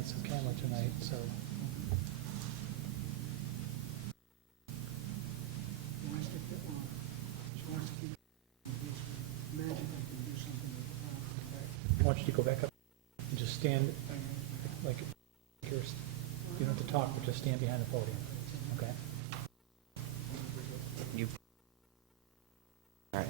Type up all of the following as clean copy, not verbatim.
minutes of camera tonight, so. I want you to go back up and just stand like you're, you don't have to talk, but just stand behind the podium, okay? You. All right.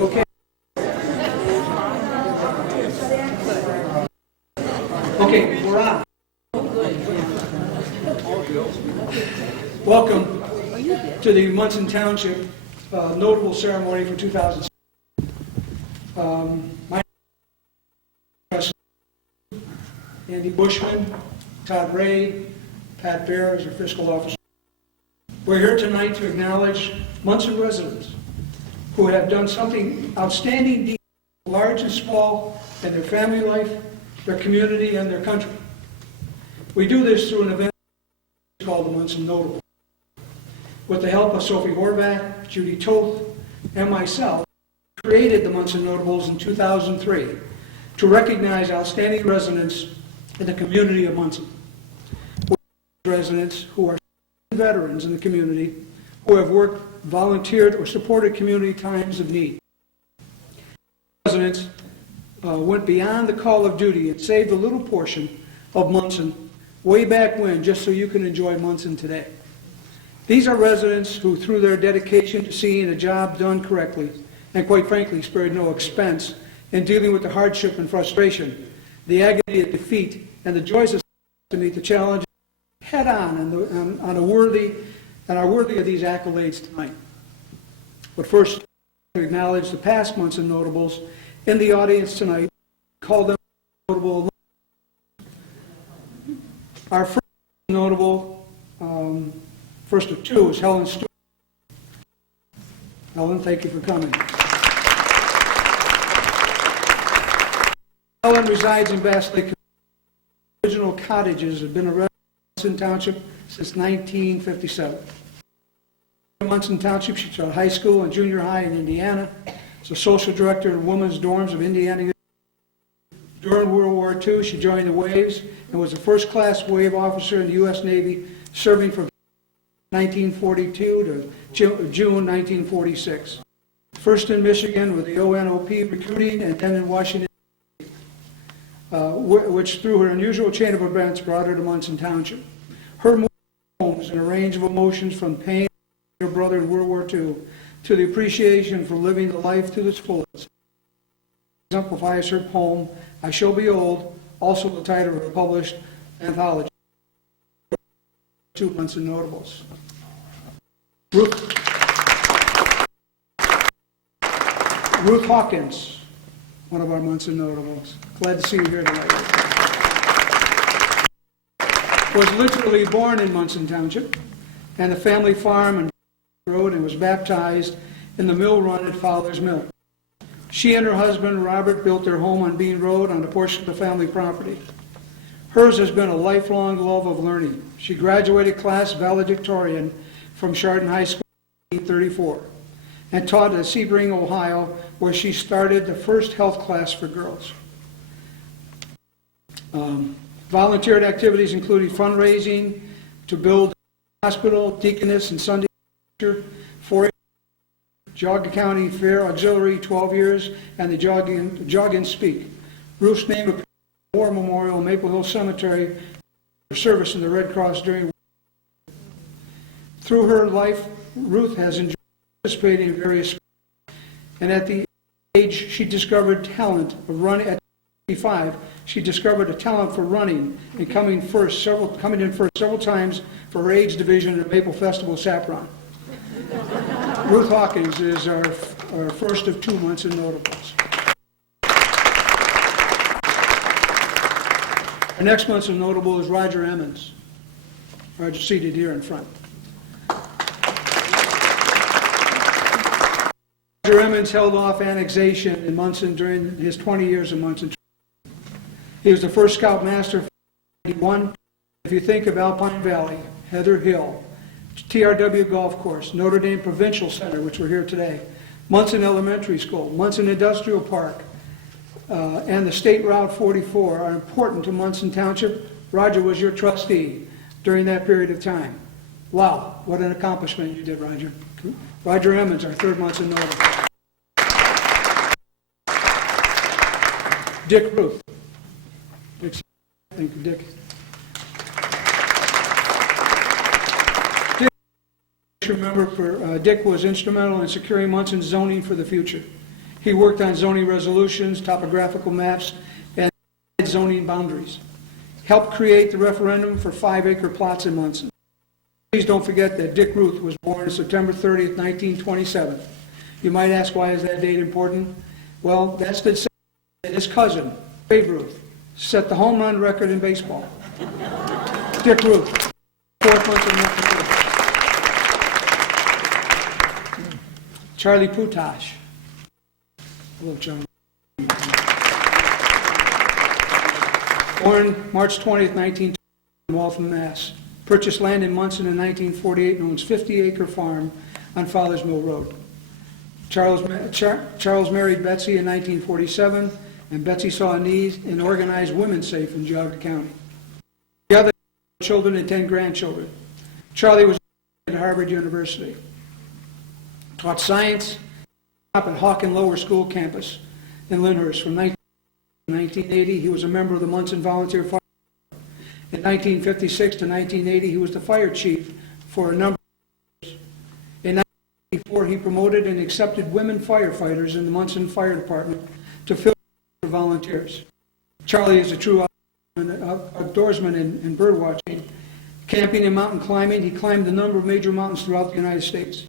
Okay. Okay, we're on. Welcome to the Munson Township notable ceremony for 2006. My name is Andy Bushman, Todd Ray, Pat Bear is our fiscal officer. We're here tonight to acknowledge Munson residents who have done something outstanding, deep, large and small, in their family life, their community, and their country. We do this through an event called the Munson Notables. With the help of Sophie Horvath, Judy Toth, and myself, we created the Munson Notables in 2003 to recognize outstanding residents in the community of Munson. Residents who are veterans in the community who have worked, volunteered, or supported community times of need. Residents went beyond the call of duty and saved a little portion of Munson way back when, just so you can enjoy Munson today. These are residents who, through their dedication to seeing a job done correctly, and quite frankly, spared no expense in dealing with the hardship and frustration, the agony of defeat, and the joys of to meet the challenge head on and are worthy of these accolades tonight. But first, to acknowledge the past Munson Notables in the audience tonight, call them notable. Our first notable, first of two, is Helen Stewart. Helen, thank you for coming. Helen resides in Bass Lake. Original cottages have been a resident of Munson Township since 1957. In Munson Township, she taught high school and junior high in Indiana. As a social director in women's dorms of Indiana. During World War II, she joined the Waves and was a first-class Wave officer in the U.S. Navy, serving from 1942 to June 1946. First in Michigan with the ONOP recruiting, and then in Washington, which through her unusual chain of events brought her to Munson Township. Her homes in a range of emotions, from pain to her brother in World War II to the appreciation for living the life to its fullest. Exemplifies her poem, I Shall Be Old, also the title of her published anthology. Two Munson Notables. Ruth Hawkins, one of our Munson Notables. Glad to see you here tonight. Was literally born in Munson Township, and the family farm and Road and was baptized in the mill run at Fowler's Mill. She and her husband, Robert, built their home on Bean Road on a portion of the family property. Hers has been a lifelong love of learning. She graduated class valedictorian from Chardon High School in 1934 and taught at Sebring, Ohio, where she started the first health class for girls. Volunteered activities included fundraising to build a hospital, deaconess and Sunday teacher, 4 Geauga County Fair Auxiliary, 12 years, and the Jog and Speak. Ruth's name appeared in the War Memorial, Maple Hill Cemetery, for service in the Red Cross during war. Through her life, Ruth has enjoyed participating in various sports, and at the age she discovered talent of running. At 55, she discovered a talent for running and coming in first several times for her age division at Maple Festival Sapron. Ruth Hawkins is our first of 2 Munson Notables. Our next Munson Notable is Roger Emmons. Roger, seated here in front. Roger Emmons held off annexation in Munson during his 20 years in Munson. He was the first Scoutmaster of 1991. If you think of Alpine Valley, Heather Hill, TRW Golf Course, Notre Dame Provincial Center, which we're here today, Munson Elementary School, Munson Industrial Park, and the State Route 44 are important to Munson Township. Roger was your trustee during that period of time. Wow, what an accomplishment you did, Roger. Roger Emmons, our third Munson notable. Dick Ruth. Thank you, Dick. Remember, Dick was instrumental in securing Munson's zoning for the future. He worked on zoning resolutions, topographical maps, and zoning boundaries. Helped create the referendum for 5-acre plots in Munson. Please don't forget that Dick Ruth was born September 30th, 1927. You might ask, why is that date important? Well, that's the same that his cousin, Babe Ruth, set the home run record in baseball. Dick Ruth, 4th Munson Notables. Charlie Putash. Hello, Charlie. Born March 20th, 1920, in Waltham, Mass. Purchased land in Munson in 1948 and owns 50-acre farm on Fowler's Mill Road. Charles married Betsy in 1947, and Betsy saw a need in organized women's safe in Geauga County. Together, children and 10 grandchildren. Charlie was at Harvard University. Taught science at Hawken Lower School campus in Lyndhurst. From 1980, he was a member of the Munson Volunteer Fire. In 1956 to 1980, he was the fire chief for a number of years. In 1984, he promoted and accepted women firefighters in the Munson Fire Department to fill for volunteers. Charlie is a true outdoorsman in bird watching. Camping and mountain climbing, he climbed a number of major mountains throughout the United States.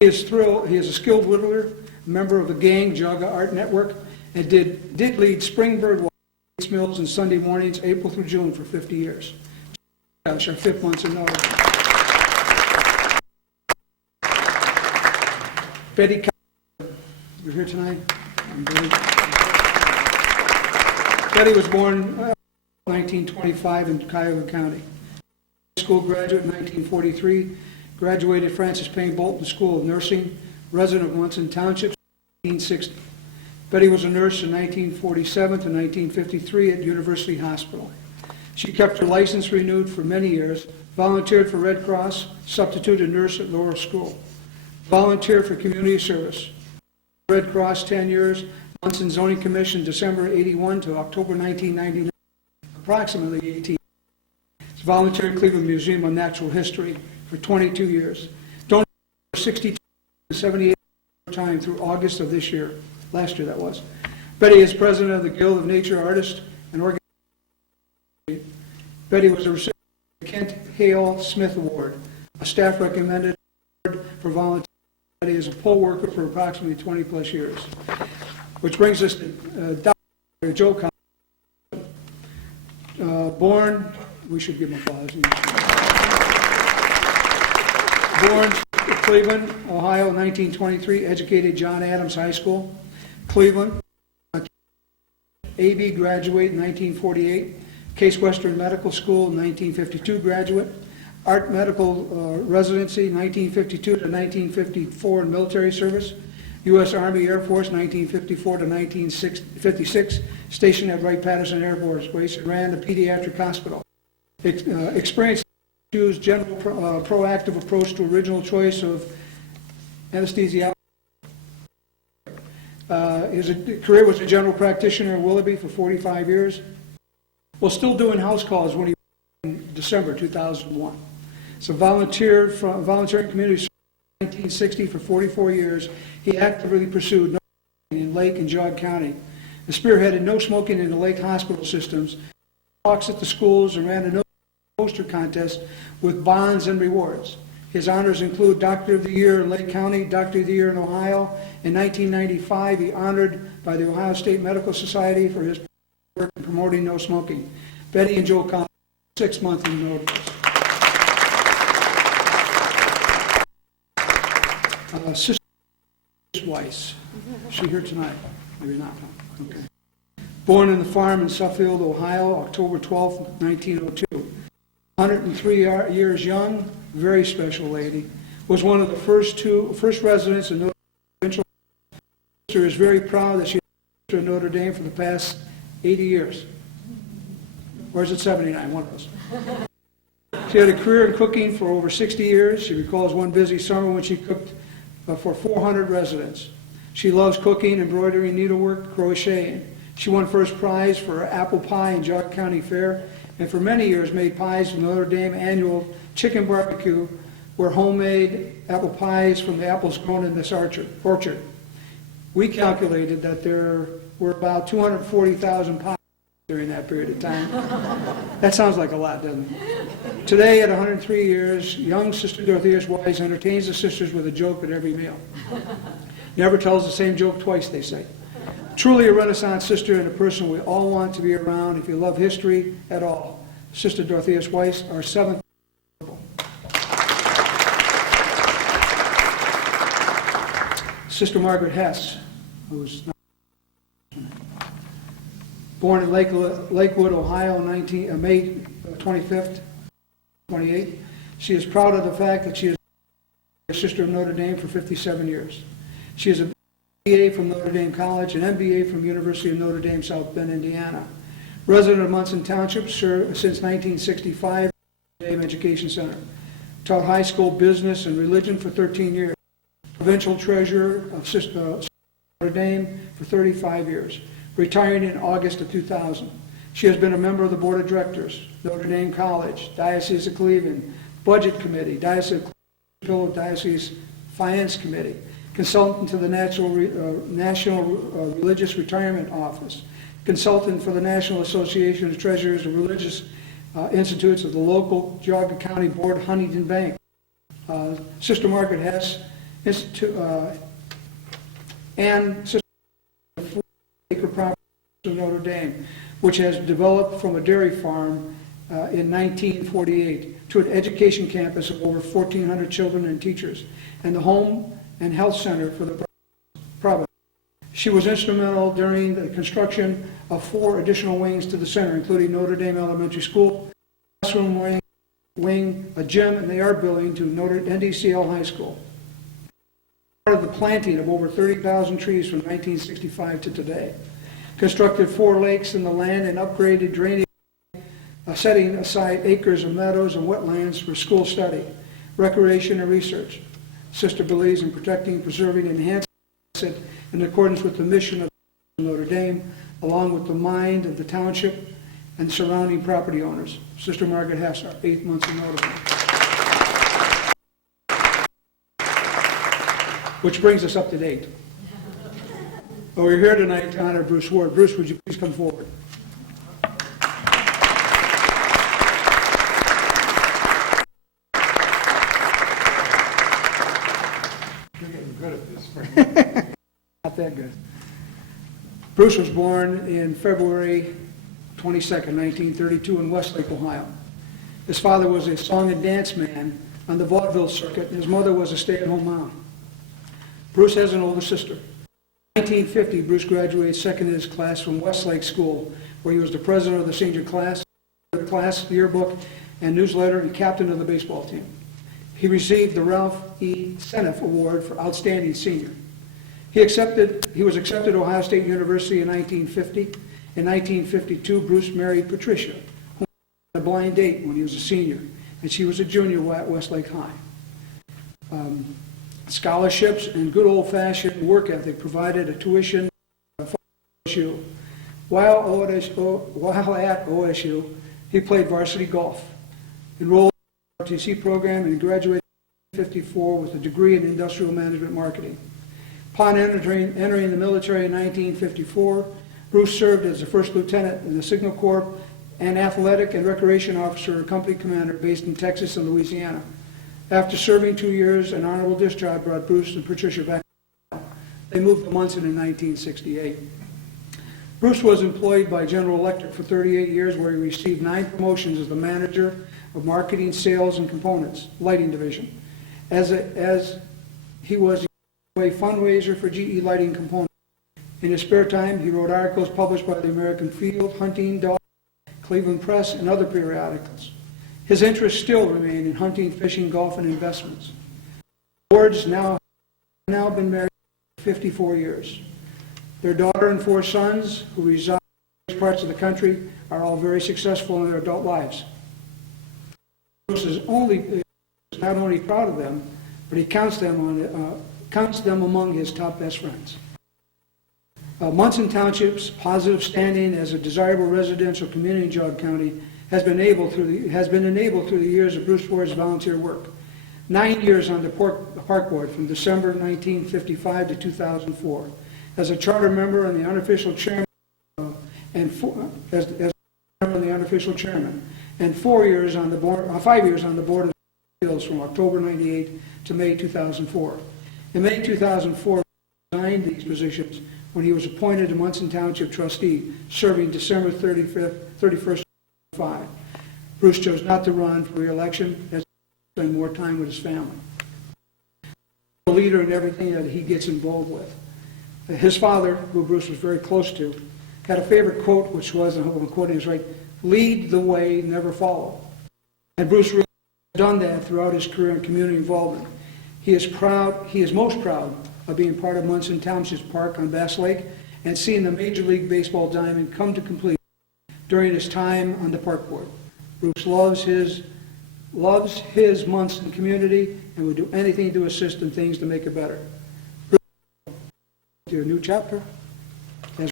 He is a skilled whittler, a member of the gang, Geauga Art Network, and did lead spring bird watching mills and Sunday mornings, April through June, for 50 years. Our 5th Munson notable. Betty Cowan, you're here tonight? Betty was born 1925 in Cuyahoga County. School graduate in 1943. Graduated Francis Payne Bolton School of Nursing, resident of Munson Township, 1960. Betty was a nurse in 1947 to 1953 at University Hospital. She kept her license renewed for many years, volunteered for Red Cross, substituted nurse at Laurel School, volunteered for community service. Red Cross 10 years, Munson Zoning Commission December 81 to October 1999, approximately 18. Volunteered at Cleveland Museum of Natural History for 22 years. Donated for 62 and 78 time through August of this year. Last year, that was. Betty is president of the Guild of Nature Artists and Organization. Betty was a recipient of the Kent Hale Smith Award, a staff recommended award for volunteers. Betty is a poll worker for approximately 20 plus years. Which brings us to Dr. Joe Collins. Born, we should give him applause. Born Cleveland, Ohio, 1923, educated John Adams High School. Cleveland, AB graduate in 1948. Case Western Medical School, 1952 graduate. Art Medical Residency, 1952 to 1954 in military service. U.S. Army Air Force, 1954 to 1956, stationed at Wright-Patterson Air Force Base, and ran the pediatric hospital. Experience used general proactive approach to original choice of anesthesiologist. His career was a general practitioner in Willoughby for 45 years. While still doing house calls when he in December 2001. So volunteering community service in 1960 for 44 years. He actively pursued no smoking in Lake and Jog County. He spearheaded no smoking in the Lake hospital systems, talks at the schools, and ran a no poster contest with bonds and rewards. His honors include Doctor of the Year in Lake County, Doctor of the Year in Ohio. In 1995, he honored by the Ohio State Medical Society for his work in promoting no smoking. Betty and Joe Collins, 6 monthly notables. Sister Weiss, is she here tonight? Maybe not. Okay. Born in the farm in Suffield, Ohio, October 12, 1902. 103 years young, very special lady. Was one of the first residents in Notre Dame. Sister is very proud that she has been at Notre Dame for the past 80 years. Or is it 79? One of those. She had a career in cooking for over 60 years. She recalls one busy summer when she cooked for 400 residents. She loves cooking, embroidery, needlework, crocheting. She won first prize for her apple pie in Jog County Fair, and for many years made pies for the Notre Dame annual chicken barbecue, where homemade apple pies from the apples grown in this orchard. We calculated that there were about 240,000 pies during that period of time. That sounds like a lot, doesn't it? Today, at 103 years, young Sister Dorothea Wise entertains the sisters with a joke at every meal. Never tells the same joke twice, they say. Truly a Renaissance sister and a person we all want to be around if you love history at all. Sister Dorothea Weiss, our seventh. Sister Margaret Hess, who's not born in Lakewood, Ohio, May 25th, 28. She is proud of the fact that she is a sister of Notre Dame for 57 years. She is a BA from Notre Dame College and MBA from University of Notre Dame, South Bend, Indiana. Resident of Munson Township since 1965 at the Notre Dame Education Center. Taught high school business and religion for 13 years. Provincial treasurer of Notre Dame for 35 years. Retiring in August of 2000. She has been a member of the Board of Directors, Notre Dame College, Diocese of Cleveland, Budget Committee, Diocese Finance Committee, consultant to the National Religious Retirement Office, consultant for the National Association of Treasurers of Religious Institutes of the local Geauga County Board, Huntington Bank. Sister Margaret Hess, and Sister acre property of Notre Dame, which has developed from a dairy farm in 1948 to an education campus of over 1,400 children and teachers, and the home and health center for the province. She was instrumental during the construction of 4 additional wings to the center, including Notre Dame Elementary School, classroom wing, a gym, and the art building to NDCL High School. Part of the planting of over 30,000 trees from 1965 to today. Constructed 4 lakes in the land and upgraded drainage, setting aside acres of meadows and wetlands for school study, recreation, and research. Sister believes in protecting, preserving, and enhancing it in accordance with the mission of Notre Dame, along with the mind of the township and surrounding property owners. Sister Margaret Hess, our 8th Munson Notable. Which brings us up to date. Well, we're here tonight to honor Bruce Ward. Bruce, would you please come forward? You're getting good at this, Frank. Not that good. Bruce was born in February 22nd, 1932 in Westlake, Ohio. His father was a song and dance man on the vaudeville circuit, and his mother was a stay-at-home mom. Bruce has an older sister. In 1950, Bruce graduated second in his class from Westlake School, where he was the president of the senior class, yearbook, and newsletter, and captain of the baseball team. He received the Ralph E. Seneff Award for Outstanding Senior. He was accepted to Ohio State University in 1950. In 1952, Bruce married Patricia, who had a blind date when he was a senior, and she was a junior at Westlake High. Scholarships and good old-fashioned work ethic provided a tuition for OSU. While at OSU, he played varsity golf, enrolled in the ROTC program, and graduated in 1954 with a degree in industrial management marketing. Upon entering the military in 1954, Bruce served as the first lieutenant in the Signal Corps and athletic and recreation officer or company commander based in Texas and Louisiana. After serving 2 years, an honorable discharge brought Bruce and Patricia back. They moved to Munson in 1968. Bruce was employed by General Electric for 38 years, where he received 9 promotions as the manager of marketing, sales, and components, lighting division. As he was a fundraiser for GE Lighting Components. In his spare time, he wrote articles published by the American Field, Hunting, Dog, Cleveland Press, and other periodicals. His interests still remain in hunting, fishing, golf, and investments. Ward's now been married for 54 years. Their daughter and 4 sons, who reside in various parts of the country, are all very successful in their adult lives. Bruce is not only proud of them, but he counts them among his top best friends. Munson Township's positive standing as a desirable residential community in Jog County has been enabled through the years of Bruce Ward's volunteer work. 9 years on the Park Board from December 1955 to 2004. As a charter member and the unofficial chairman, and 4 years on the board, 5 years on the Board of Appeals from October 98 to May 2004. In May 2004, he resigned these positions when he was appointed a Munson Township trustee, serving December 31st, 2005. Bruce chose not to run for re-election, as he spent more time with his family. A leader in everything that he gets involved with. His father, who Bruce was very close to, had a favorite quote, which was, and I hope I'm quoting this right, "Lead the way, never follow." And Bruce really has done that throughout his career in community involvement. He is most proud of being part of Munson Township's park on Bass Lake and seeing the Major League Baseball diamond come to completion during his time on the park board. Bruce loves his Munson community and would do anything to assist in things to make it better. Bruce, to a new chapter. Did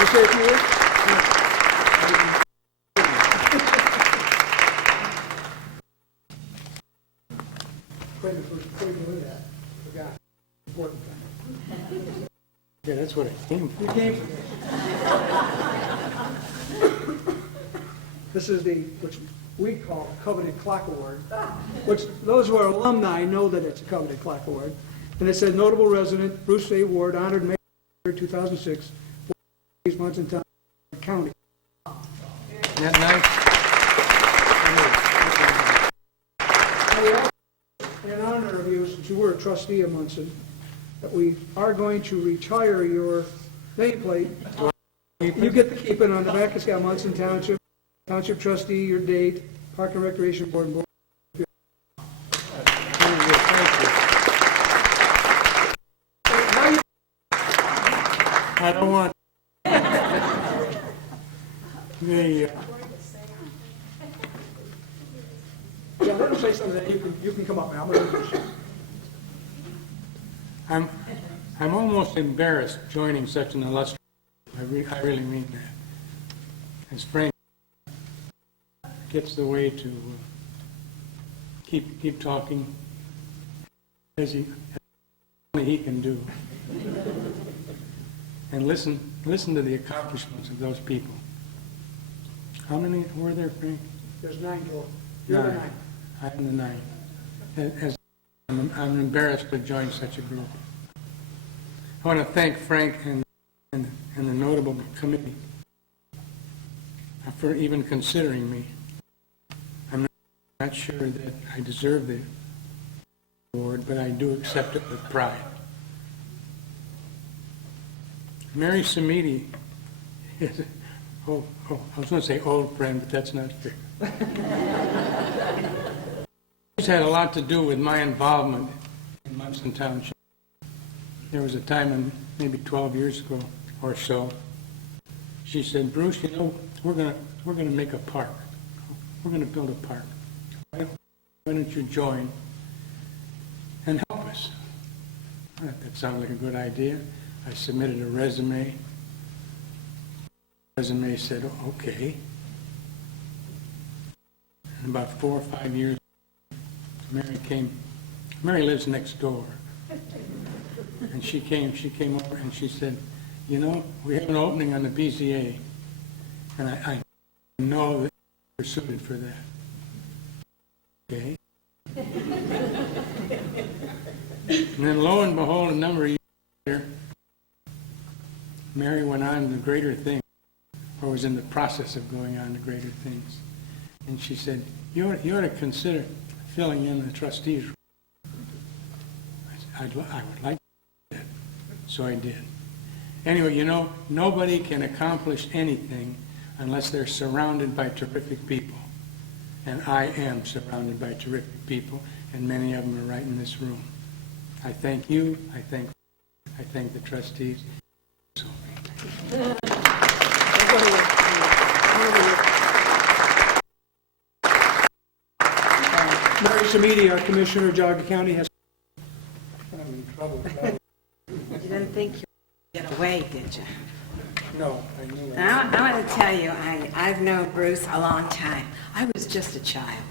you say a few words? Forgot. Important thing. Yeah, that's what I came for. You came for this. This is which we call coveted clock award, which those who are alumni know that it's a coveted clock award. And it says notable resident Bruce A. Ward, honored May 2006, Munson County. Isn't that nice? In honor of you, since you were a trustee of Munson, that we are going to retire your nameplate. You get to keep it on the back. It's got Munson Township trustee, your date, Park and Recreation Board, and board. I don't want the, Yeah, let him say something. You can come up now. I'm almost embarrassed joining such an illustrious. I really mean that. As Frank gets the way to keep talking as only he can do, and listen to the accomplishments of those people. How many were there, Frank? There's 9 total. You're the 9. I'm the 9. I'm embarrassed to join such a group. I want to thank Frank and the Notable Committee for even considering me. I'm not sure that I deserve the award, but I do accept it with pride. Mary Samiti is, I was going to say old friend, but that's not fair. She's had a lot to do with my involvement in Munson Township. There was a time, maybe 12 years ago or so, she said, "Bruce, you know, we're gonna make a park. We're gonna build a park. Why don't you join and help us?" I thought that sounded like a good idea. I submitted a resume. The resume said, "Okay." And about 4 or 5 years, Mary lives next door. And she came over and she said, "You know, we have an opening on the BZA, and I know that you're suited for that." Okay. And then lo and behold, a number of years later, Mary went on to greater things, or was in the process of going on to greater things. And she said, you ought to consider filling in the trustees. I would like that. So I did. Anyway, you know, nobody can accomplish anything unless they're surrounded by terrific people. And I am surrounded by terrific people, and many of them are right in this room. I thank you. I thank the trustees. So, Mary Samiti, our Commissioner, Geauga County, has... I'm in trouble. You didn't think you would get away, did you? No, I knew that. I want to tell you, I've known Bruce a long time. I was just a child.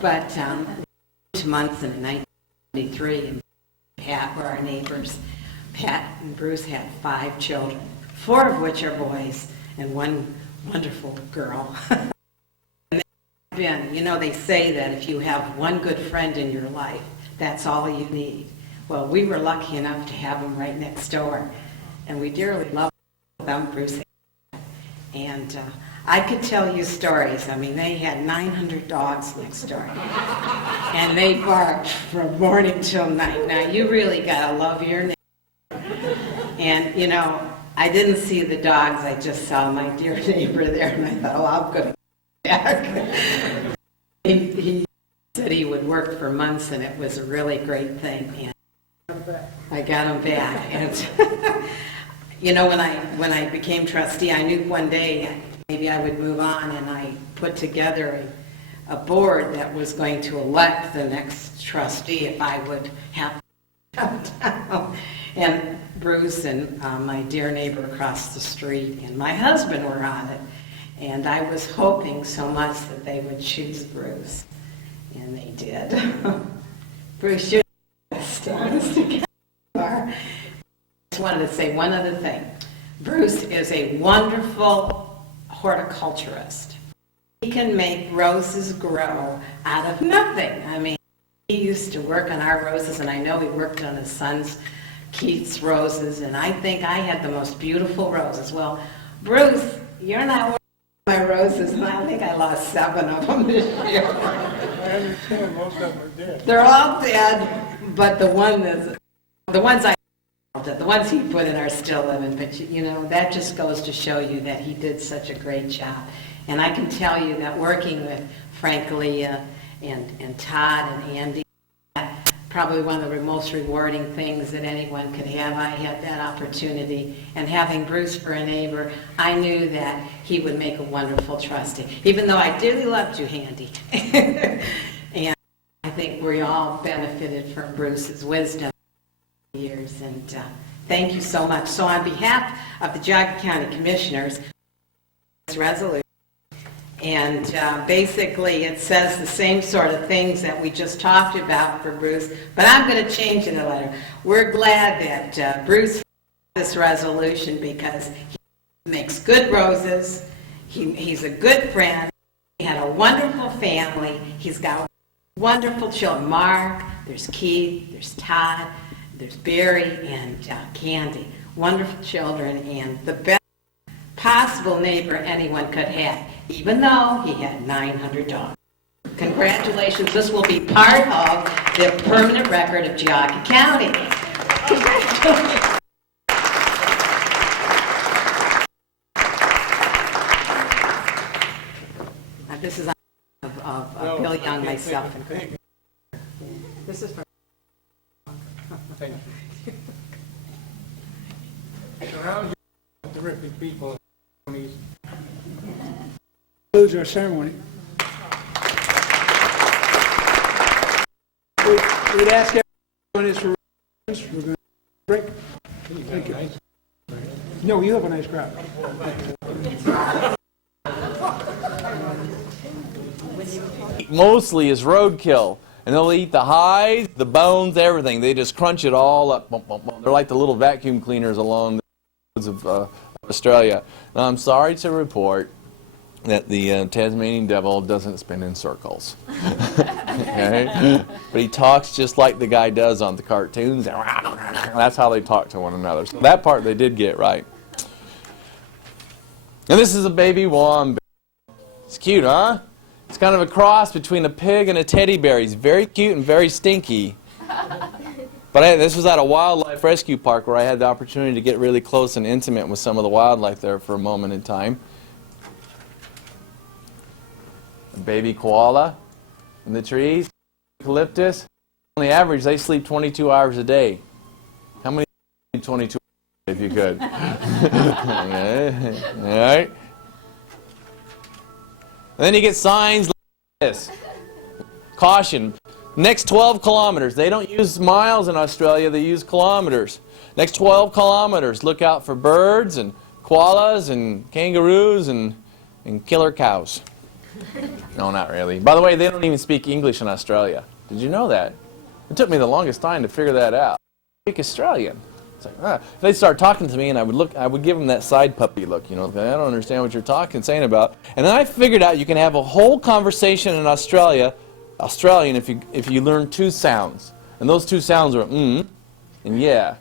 But to Munson in 1993, and Pat were our neighbors. Pat and Bruce had 5 children, 4 of which are boys, and 1 wonderful girl. You know, they say that if you have one good friend in your life, that's all you need. Well, we were lucky enough to have them right next door, and we dearly loved them, Bruce. And I could tell you stories. I mean, they had 900 dogs next door, and they barked from morning till night. Now, you really got to love your neighbor. And, you know, I didn't see the dogs. I just saw my dear neighbor there, and I thought, oh, I'm going to back. He said he would work for months, and it was a really great thing. And I got him back. And you know, when I became trustee, I knew one day maybe I would move on, and I put together a board that was going to elect the next trustee if I would have to come down. And Bruce and my dear neighbor across the street and my husband were on it. And I was hoping so much that they would choose Bruce. And they did. Bruce, you're the best, honest to God. I just wanted to say one other thing. Bruce is a wonderful horticulturist. He can make roses grow out of nothing. I mean, he used to work on our roses, and I know he worked on his son's, Keith's, roses, and I think I had the most beautiful roses. Well, Bruce, you're not my roses, and I think I lost 7 of them this year. I understand most of them are dead. They're all dead, but the ones he put in are still living. But you know, that just goes to show you that he did such a great job. And I can tell you that working with Frank Leah and Todd and Andy, probably one of the most rewarding things that anyone could have. I had that opportunity, and having Bruce for a neighbor, I knew that he would make a wonderful trustee, even though I dearly loved you, Handy. And I think we all benefited from Bruce's wisdom for years, and thank you so much. So on behalf of the Geauga County Commissioners, this resolution, and basically it says the same sort of things that we just talked about for Bruce, but I'm going to change it a letter. We're glad that Bruce this resolution because he makes good roses, he's a good friend, he had a wonderful family, he's got wonderful children. Mark, there's Keith, there's Todd, there's Barry, and Candy. Wonderful children, and the possible neighbor anyone could have, even though he had 900 dogs. Congratulations, this will be part of the permanent record of Geauga County. Congratulations. This is of Bill Young, myself, and Craig. This is for... Thank you. Surround you with terrific people. Concludes our ceremony. We'd ask everyone is for refreshments. We're going to break. Thank you. No, you have a nice crowd. Mostly is roadkill, and they'll eat the hides, the bones, everything. They just crunch it all up. They're like the little vacuum cleaners along the roads of Australia. Now, I'm sorry to report that the Tasmanian devil doesn't spin in circles. Okay? But he talks just like the guy does on the cartoons. That's how they talk to one another. So that part they did get right. And this is a baby wombat. It's cute, huh? It's kind of a cross between a pig and a teddy bear. He's very cute and very stinky. But this was at a wildlife rescue park where I had the opportunity to get really close and intimate with some of the wildlife there for a moment in time. A baby koala in the trees, eucalyptus. On the average, they sleep 22 hours a day. How many sleep 22 hours if you could? Okay. All right. And then you get signs like this. Caution. Next 12 kilometers. They don't use miles in Australia, they use kilometers. Next 12 kilometers, look out for birds and koalas and kangaroos and killer cows. No, not really. By the way, they don't even speak English in Australia. Did you know that? It took me the longest time to figure that out. They speak Australian. It's like, if they start talking to me and I would give them that side puppy look, you know, I don't understand what you're saying about. And then I figured out you can have a whole conversation in Australian if you learn two sounds. And those two sounds are and yeah.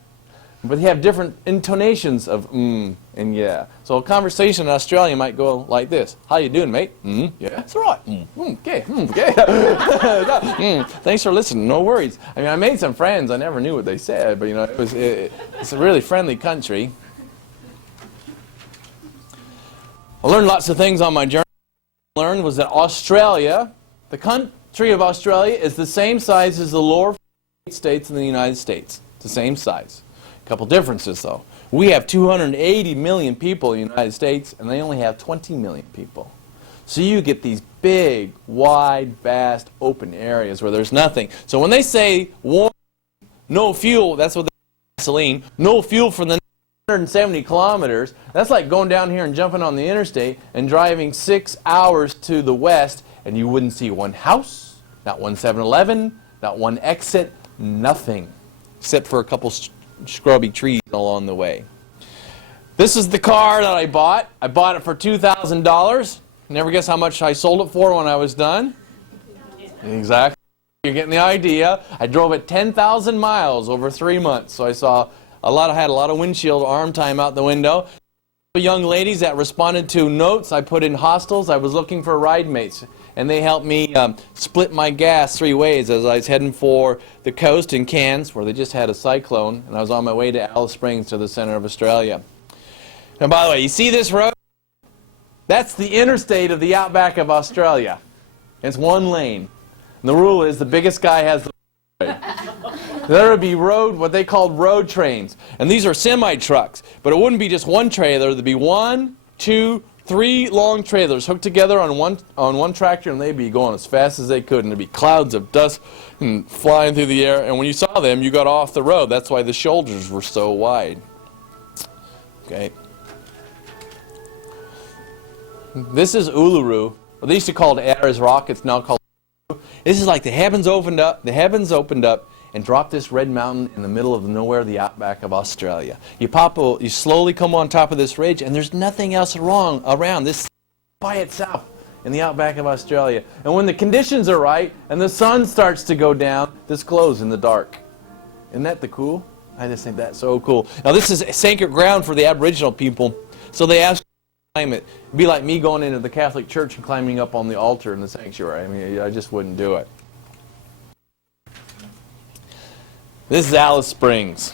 But they have different intonations of and yeah. So a conversation in Australia might go like this. How you doing, mate? Yeah, that's right. Okay. Okay. Thanks for listening. No worries. I mean, I made some friends. I never knew what they said, but you know, it's a really friendly country. I learned lots of things on my journey. What I learned was that Australia, the country of Australia, is the same size as the lower states in the United States. It's the same size. A couple differences, though. We have 280 million people in the United States, and they only have 20 million people. So you get these big, wide, vast, open areas where there's nothing. So when they say warm, no fuel, that's what they gasoline, no fuel for the 170 kilometers, that's like going down here and jumping on the interstate and driving 6 hours to the west, and you wouldn't see one house, not one 7-Eleven, not one exit, nothing, except for a couple scrubby trees along the way. This is the car that I bought. I bought it for $2,000. Never guess how much I sold it for when I was done? Exactly. You're getting the idea. I drove it 10,000 miles over 3 months. So I had a lot of windshield arm time out the window. Young ladies that responded to notes I put in hostels. I was looking for ride mates, and they helped me split my gas 3 ways as I was heading for the coast in Cairns, where they just had a cyclone, and I was on my way to Alice Springs, to the center of Australia. And by the way, you see this road? That's the interstate of the outback of Australia. It's one lane. And the rule is the biggest guy has the way. There would be what they called road trains. And these are semi-trucks. But it wouldn't be just one trailer. There'd be 1, 2, 3 long trailers hooked together on one tractor, and they'd be going as fast as they could. And there'd be clouds of dust flying through the air. And when you saw them, you got off the road. That's why the shoulders were so wide. Okay. This is Uluru. Well, they used to call it Ayers Rock. It's now called Uluru. This is like the heavens opened up. The heavens opened up and dropped this red mountain in the middle of nowhere, the outback of Australia. You slowly come on top of this ridge, and there's nothing else around. This by itself in the outback of Australia. And when the conditions are right and the sun starts to go down, this glows in the dark. Isn't that cool? I just think that's so cool. Now this is sacred ground for the Aboriginal people. So they ask climb it. It'd be like me going into the Catholic Church and climbing up on the altar in the sanctuary. I mean, I just wouldn't do it. This is Alice Springs.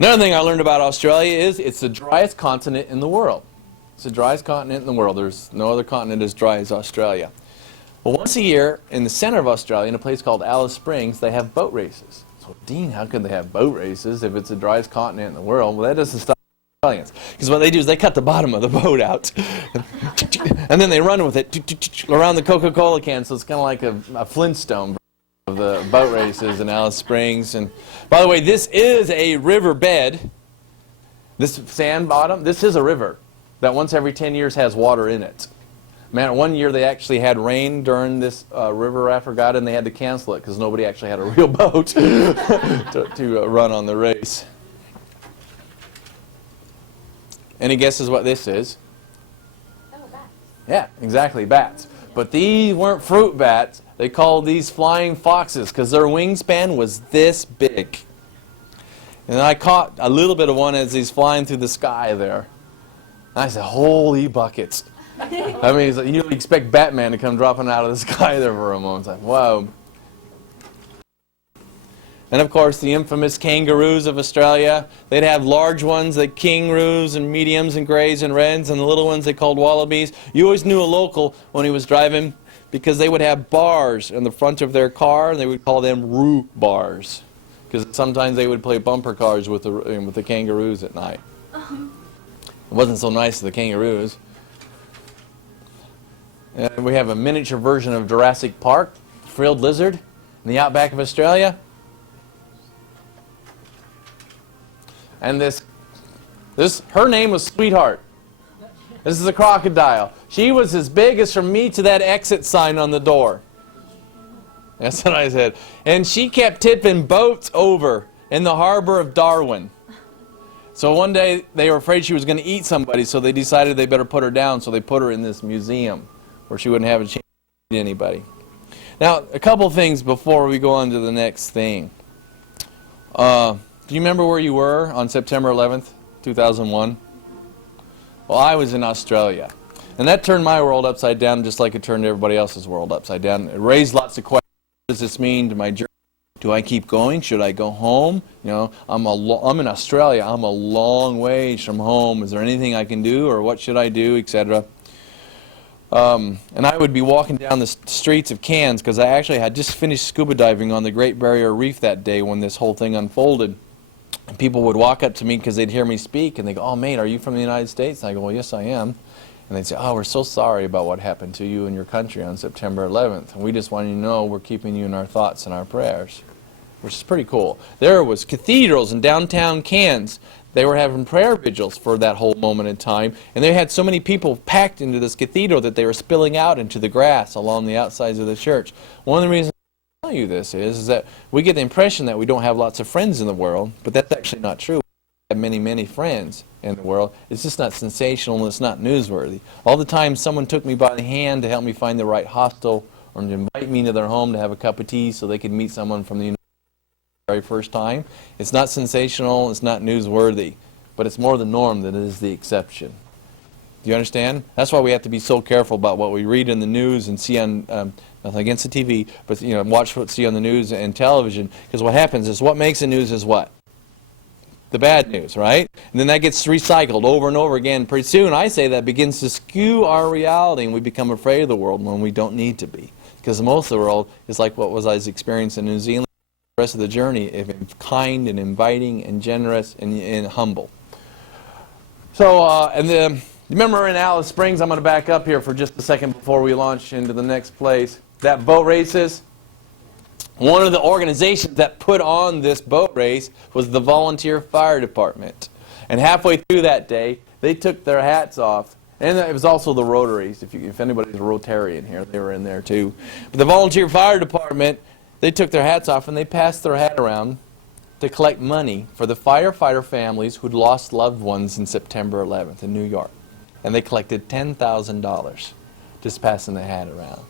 Another thing I learned about Australia is it's the driest continent in the world. It's the driest continent in the world. There's no other continent as dry as Australia. Well, once a year, in the center of Australia, in a place called Alice Springs, they have boat races. So, Dean, how could they have boat races if it's the driest continent in the world? Well, that doesn't stop Australians. Because what they do is they cut the bottom of the boat out, and then they run with it around the Coca-Cola can, so it's kind of like a Flintstone of the boat races in Alice Springs. And by the way, this is a river bed. This sand bottom, this is a river that once every 10 years has water in it. Man, one year they actually had rain during this river, I forgot, and they had to cancel it because nobody actually had a real boat to run on the race. Any guesses what this is? Oh, bats. Yeah, exactly, bats. But these weren't fruit bats. They called these flying foxes because their wingspan was this big. And I caught a little bit of one as he's flying through the sky there. And I said, holy buckets. I mean, you expect Batman to come dropping out of the sky there for a moment. It's like, whoa. And of course, the infamous kangaroos of Australia. They'd have large ones, like kangaroos, and mediums, and greys, and reds, and the little ones they called wallabies. You always knew a local when he was driving because they would have bars in the front of their car, and they would call them roo bars. Because sometimes they would play bumper cars with the kangaroos at night. It wasn't so nice to the kangaroos. And we have a miniature version of Jurassic Park, frilled lizard, in the outback of Australia. And her name was Sweetheart. This is a crocodile. She was as big as from me to that exit sign on the door. That's what I said. And she kept tipping boats over in the harbor of Darwin. So one day they were afraid she was going to eat somebody, so they decided they better put her down, so they put her in this museum where she wouldn't have a chance to eat anybody. Now, a couple things before we go on to the next thing. Do you remember where you were on September 11th, 2001? Well, I was in Australia. And that turned my world upside down just like it turned everybody else's world upside down. It raised lots of questions. What does this mean to my journey? Do I keep going? Should I go home? You know, I'm in Australia. I'm a long ways from home. Is there anything I can do, or what should I do, etc.? And I would be walking down the streets of Cairns because I actually had just finished scuba diving on the Great Barrier Reef that day when this whole thing unfolded. And people would walk up to me because they'd hear me speak, and they'd go, "Oh, mate, are you from the United States?" And I go, "Well, yes, I am." And they'd say, "Oh, we're so sorry about what happened to you and your country on September 11th. And we just want you to know we're keeping you in our thoughts and our prayers," which is pretty cool. There was cathedrals in downtown Cairns. They were having prayer vigils for that whole moment in time, and they had so many people packed into this cathedral that they were spilling out into the grass along the outsides of the church. One of the reasons I tell you this is that we get the impression that we don't have lots of friends in the world, but that's actually not true. We have many, many friends in the world. It's just not sensational and it's not newsworthy. All the time someone took me by the hand to help me find the right hostel or to invite me into their home to have a cup of tea so they could meet someone from the very first time. It's not sensational, it's not newsworthy, but it's more the norm than it is the exception. Do you understand? That's why we have to be so careful about what we read in the news and see on, nothing against the TV, but watch what see on the news and television, because what happens is what makes the news is what? The bad news, right? And then that gets recycled over and over again. Pretty soon, I say that begins to skew our reality, and we become afraid of the world when we don't need to be. Because most of the world is like what I was experiencing in New Zealand. The rest of the journey is kind and inviting and generous and humble. So, remember in Alice Springs, I'm going to back up here for just a second before we launch into the next place. That boat races, one of the organizations that put on this boat race was the Volunteer Fire Department. And halfway through that day, they took their hats off. And it was also the Rotaries. If anybody's a Rotarian here, they were in there too. But the Volunteer Fire Department, they took their hats off and they passed their hat around to collect money for the firefighter families who'd lost loved ones in September 11th in New York. And they collected $10,000 just passing the hat around.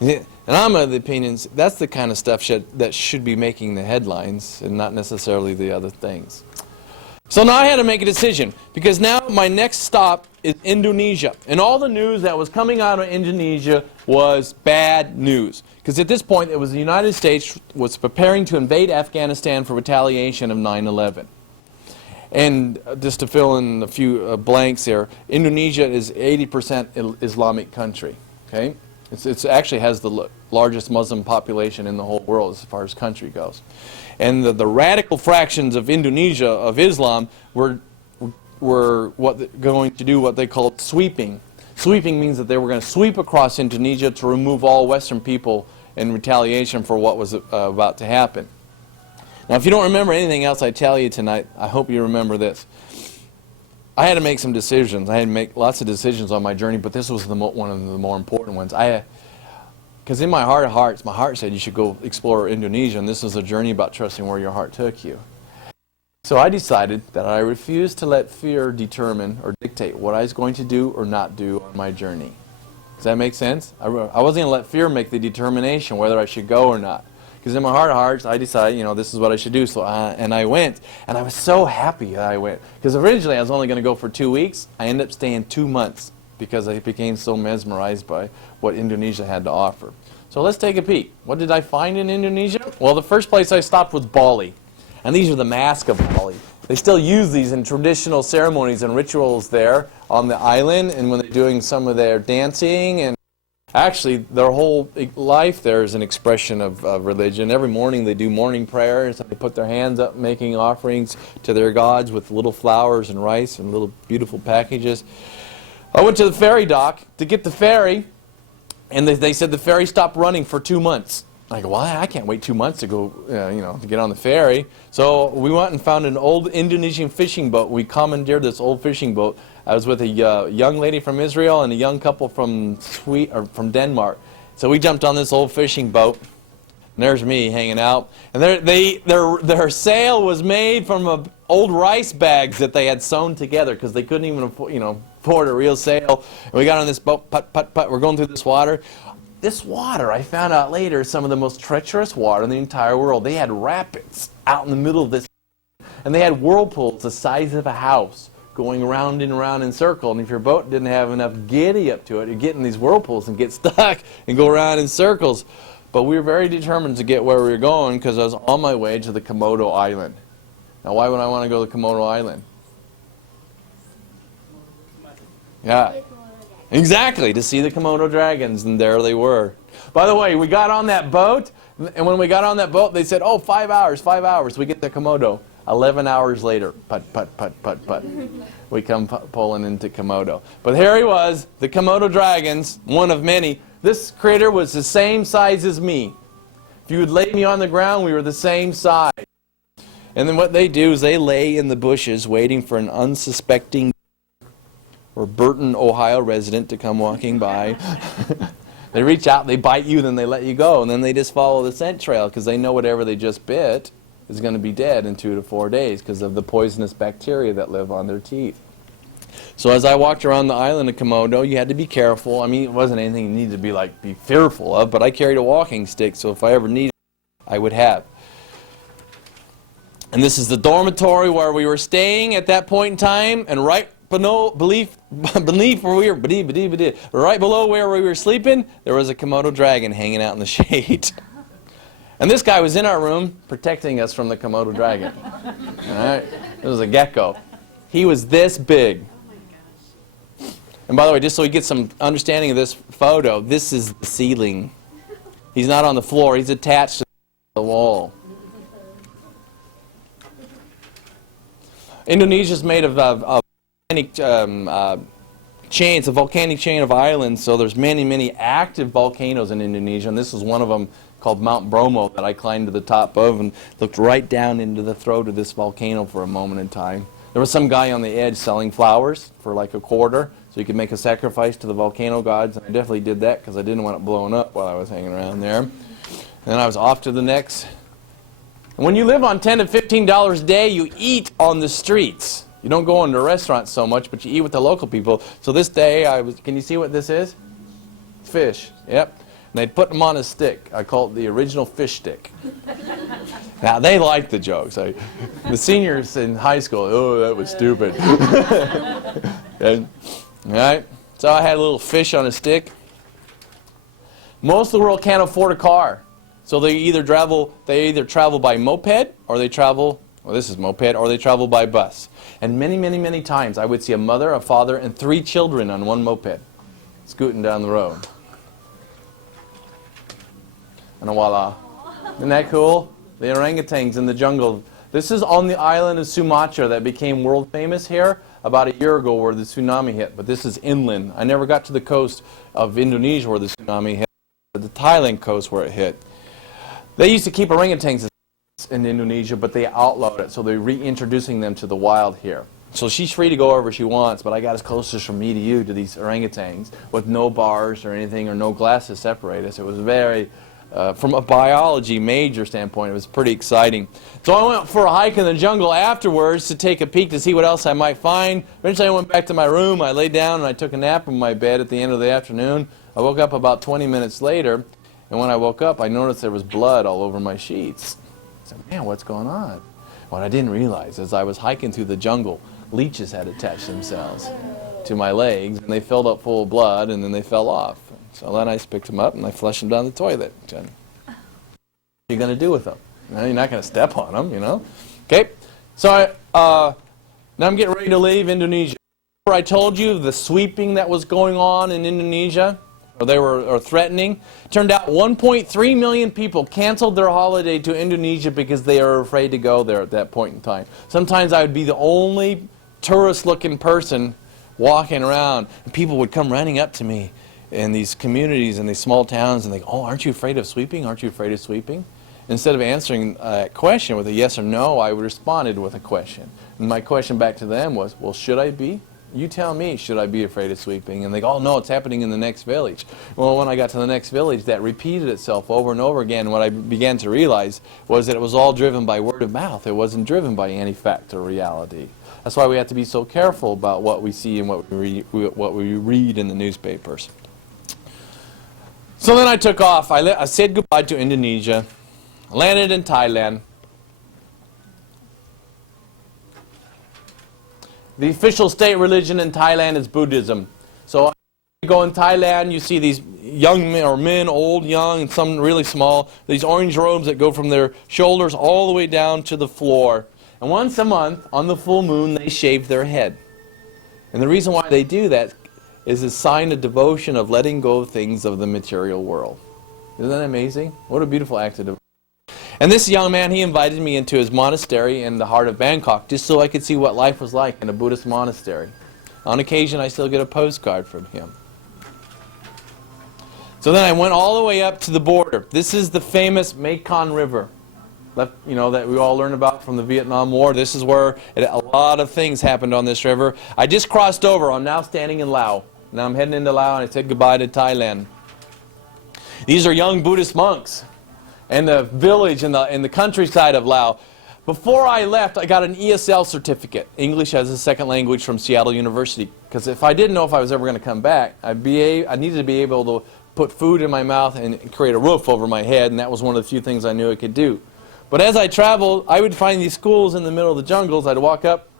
And I'm of the opinion that's the kind of stuff that should be making the headlines and not necessarily the other things. So now I had to make a decision, because now my next stop is Indonesia. And all the news that was coming out of Indonesia was bad news. Because at this point, it was the United States was preparing to invade Afghanistan for retaliation of 9/11. And just to fill in a few blanks here, Indonesia is 80% Islamic country. Okay, it's actually has the largest Muslim population in the whole world as far as country goes. And the radical fractions of Indonesia of Islam were going to do what they called sweeping. Sweeping means that they were going to sweep across Indonesia to remove all Western people in retaliation for what was about to happen. Now, if you don't remember anything else I tell you tonight, I hope you remember this. I had to make some decisions. I had to make lots of decisions on my journey, but this was one of the more important ones. Because in my heart of hearts, my heart said you should go explore Indonesia, and this was a journey about trusting where your heart took you. So I decided that I refused to let fear determine or dictate what I was going to do or not do on my journey. Does that make sense? I wasn't going to let fear make the determination whether I should go or not. Because in my heart of hearts, I decided, this is what I should do. So and I went. And I was so happy that I went. Because originally I was only going to go for 2 weeks. I ended up staying 2 months because I became so mesmerized by what Indonesia had to offer. So let's take a peek. What did I find in Indonesia? Well, the first place I stopped was Bali. And these are the mask of Bali. They still use these in traditional ceremonies and rituals there on the island, and when they're doing some of their dancing. And actually, their whole life there is an expression of religion. Every morning they do morning prayers. They put their hands up making offerings to their gods with little flowers and rice and little beautiful packages. I went to the ferry dock to get the ferry, and they said the ferry stopped running for 2 months. I go, well, I can't wait 2 months to go, to get on the ferry. So we went and found an old Indonesian fishing boat. We commandeered this old fishing boat. I was with a young lady from Israel and a young couple from Denmark. So we jumped on this old fishing boat. And there's me hanging out. And their sail was made from old rice bags that they had sewn together because they couldn't even afford a real sail. And we got on this boat, putt, putt, putt. We're going through this water. This water, I found out later, is some of the most treacherous water in the entire world. They had rapids out in the middle of this, and they had whirlpools the size of a house going round and round in circle. And if your boat didn't have enough giddy up to it, you'd get in these whirlpools and get stuck and go around in circles. But we were very determined to get where we were going because I was on my way to the Komodo Island. Now, why would I want to go to Komodo Island? Yeah. Exactly, to see the Komodo dragons, and there they were. By the way, we got on that boat, and when we got on that boat, they said, 5 hours, 5 hours, we get to Komodo. 11 hours later, putt, putt, putt, putt, putt. We come pulling into Komodo. But here he was, the Komodo dragons, one of many. This critter was the same size as me. If you would lay me on the ground, we were the same size. And then what they do is they lay in the bushes waiting for an unsuspecting or Burton, Ohio resident to come walking by. They reach out, they bite you, then they let you go. And then they just follow the scent trail because they know whatever they just bit is going to be dead in 2 to 4 days because of the poisonous bacteria that live on their teeth. So as I walked around the island of Komodo, you had to be careful. I mean, it wasn't anything you needed to be fearful of, but I carried a walking stick, so if I ever needed it, I would have. And this is the dormitory where we were staying at that point in time, and right beneath where we were, right below where we were sleeping, there was a Komodo dragon hanging out in the shade. And this guy was in our room protecting us from the Komodo dragon. All right? It was a gecko. He was this big. And by the way, just so you get some understanding of this photo, this is the ceiling. He's not on the floor. He's attached to the wall. Indonesia is made of volcanic chains, a volcanic chain of islands. So there's many, many active volcanoes in Indonesia, and this is one of them called Mount Bromo that I climbed to the top of and looked right down into the throat of this volcano for a moment in time. There was some guy on the edge selling flowers for like a quarter, so you could make a sacrifice to the volcano gods, and I definitely did that because I didn't want it blowing up while I was hanging around there. And then I was off to the next. And when you live on $10 to $15 a day, you eat on the streets. You don't go into restaurants so much, but you eat with the local people. So this day, can you see what this is? Fish, yep. And they'd put them on a stick. I call it the original fish stick. Now, they like the jokes. The seniors in high school, oh, that was stupid. All right? So I had a little fish on a stick. Most of the world can't afford a car. So they either travel by moped, or they travel, well, this is moped, or they travel by bus. And many, many, many times I would see a mother, a father, and 3 children on one moped, scooting down the road. And voila. Isn't that cool? The orangutans in the jungle. This is on the island of Sumatra that became world famous here about a year ago where the tsunami hit. But this is inland. I never got to the coast of Indonesia where the tsunami hit, but the Thailand coast where it hit. They used to keep orangutans in Indonesia, but they outlawed it, so they're reintroducing them to the wild here. So she's free to go wherever she wants, but I got as close as from me to you to these orangutans with no bars or anything or no glass to separate us. It was very... from a biology major standpoint, it was pretty exciting. So I went for a hike in the jungle afterwards to take a peek to see what else I might find. Eventually I went back to my room, I laid down and I took a nap in my bed at the end of the afternoon. I woke up about 20 minutes later, and when I woke up I noticed there was blood all over my sheets. I said, man, what's going on? What I didn't realize is I was hiking through the jungle, leeches had attached themselves to my legs, and they filled up full of blood, and then they fell off. So then I picked them up and I flushed them down the toilet. What are you going to do with them? You're not going to step on them, you know. Okay, so now I'm getting ready to leave Indonesia. I told you the sweeping that was going on in Indonesia, or they were threatening. Turned out 1.3 million people canceled their holiday to Indonesia because they are afraid to go there at that point in time. Sometimes I would be the only tourist-looking person walking around, and people would come running up to me in these communities, in these small towns, and they go, oh, aren't you afraid of sweeping? Aren't you afraid of sweeping? Instead of answering a question with a yes or no, I responded with a question. And my question back to them was, well, should I be? You tell me, should I be afraid of sweeping? And they go, oh, no, it's happening in the next village. Well, when I got to the next village, that repeated itself over and over again. What I began to realize was that it was all driven by word of mouth. It wasn't driven by any fact or reality. That's why we have to be so careful about what we see and what we read in the newspapers. So then I took off. I said goodbye to Indonesia, landed in Thailand. The official state religion in Thailand is Buddhism. So you go in Thailand, you see these young men, or men, old, young, and some really small, these orange robes that go from their shoulders all the way down to the floor. And once a month, on the full moon, they shave their head. And the reason why they do that is a sign of devotion, of letting go of things of the material world. Isn't that amazing? What a beautiful act of devotion. And this young man, he invited me into his monastery in the heart of Bangkok just so I could see what life was like in a Buddhist monastery. On occasion, I still get a postcard from him. So then I went all the way up to the border. This is the famous Mekong River, that we all learn about from the Vietnam War. This is where a lot of things happened on this river. I just crossed over. I'm now standing in Laos. Now I'm heading into Laos, and I said goodbye to Thailand. These are young Buddhist monks in the village in the countryside of Laos. Before I left, I got an ESL certificate, English as a second language, from Seattle University. Because if I didn't know if I was ever going to come back, I needed to be able to put food in my mouth and create a roof over my head, and that was one of the few things I knew I could do. But as I traveled, I would find these schools in the middle of the jungles. I'd walk up,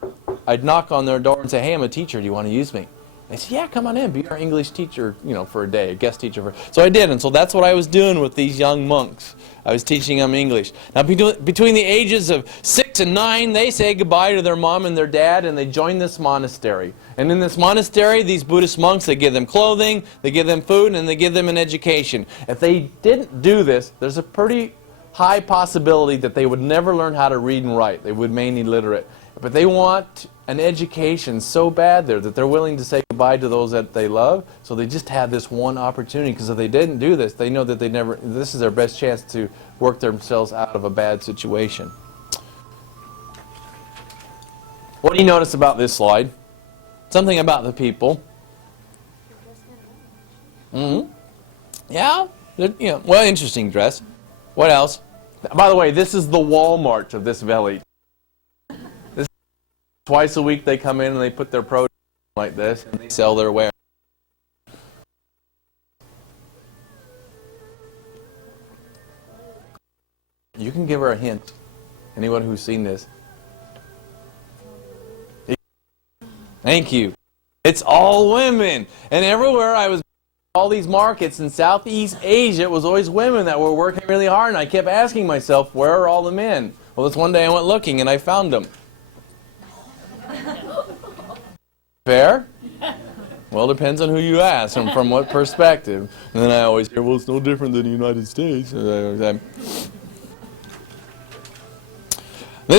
I'd knock on their door and say, hey, I'm a teacher, do you want to use me? They said, yeah, come on in, be our English teacher, for a day, a guest teacher. So I did, and so that's what I was doing with these young monks. I was teaching them English. Now, between the ages of 6 and 9, they say goodbye to their mom and their dad, and they join this monastery. And in this monastery, these Buddhist monks, they give them clothing, they give them food, and they give them an education. If they didn't do this, there's a pretty high possibility that they would never learn how to read and write. They would remain illiterate. But they want an education so bad there that they're willing to say goodbye to those that they love. So they just have this one opportunity, because if they didn't do this, they know that this is their best chance to work themselves out of a bad situation. What do you notice about this slide? Something about the people. Yeah, well, interesting dress. What else? By the way, this is the Walmart of this village. Twice a week they come in and they put their produce like this and they sell their wares. You can give her a hint. Anyone who's seen this. Thank you. It's all women. And everywhere I was, all these markets in Southeast Asia, it was always women that were working really hard. And I kept asking myself, where are all the men? Well, this one day I went looking and I found them. Fair? Well, it depends on who you ask and from what perspective. And then I always hear, well, it's no different than the United States. This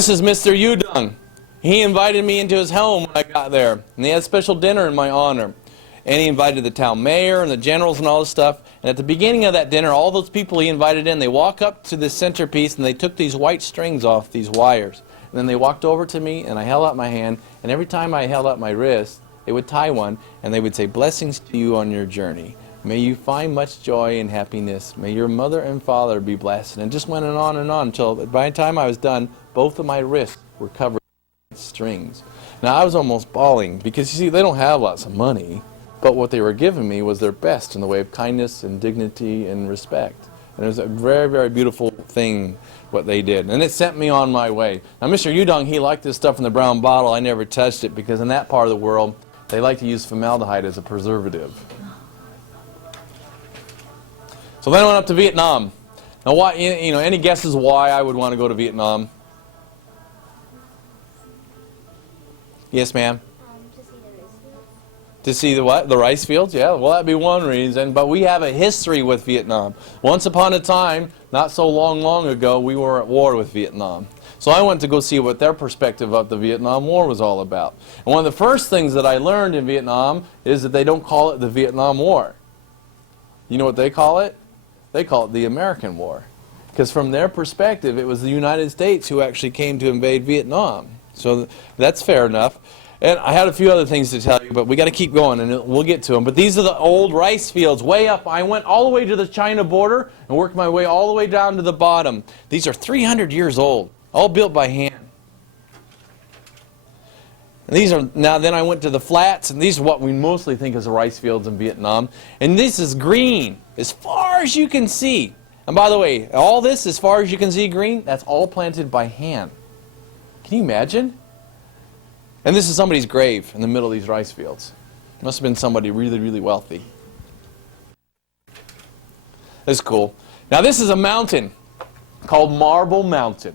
is Mr. Yudong. He invited me into his home when I got there. And he had a special dinner in my honor. And he invited the town mayor and the generals and all this stuff. And at the beginning of that dinner, all those people he invited in, they walk up to the centerpiece and they took these white strings off these wires. And then they walked over to me and I held out my hand. And every time I held out my wrist, they would tie one and they would say, blessings to you on your journey. May you find much joy and happiness. May your mother and father be blessed. And it just went on until by the time I was done, both of my wrists were covered with strings. Now I was almost bawling because you see, they don't have lots of money. But what they were giving me was their best in the way of kindness and dignity and respect. And it was a very, very beautiful thing what they did. And it sent me on my way. Now Mr. Yudong, he liked this stuff in the brown bottle. I never touched it because in that part of the world, they like to use formaldehyde as a preservative. So then I went up to Vietnam. Now, why, you know, any guesses why I would want to go to Vietnam? Yes, ma'am? To see the rice fields. To see the what? The rice fields? Yeah, well, that'd be one reason. But we have a history with Vietnam. Once upon a time, not so long ago, we were at war with Vietnam. So I went to go see what their perspective of the Vietnam War was all about. And one of the first things that I learned in Vietnam is that they don't call it the Vietnam War. You know what they call it? They call it the American War. Because from their perspective, it was the United States who actually came to invade Vietnam. So that's fair enough. And I had a few other things to tell you, but we got to keep going, and we'll get to them. But these are the old rice fields way up. I went all the way to the China border and worked my way all the way down to the bottom. These are 300 years old, all built by hand. And these are, now then I went to the flats, and these are what we mostly think as the rice fields in Vietnam. And this is green, as far as you can see. And by the way, all this, as far as you can see green, that's all planted by hand. Can you imagine? And this is somebody's grave in the middle of these rice fields. Must have been somebody really, really wealthy. That's cool. Now this is a mountain called Marble Mountain.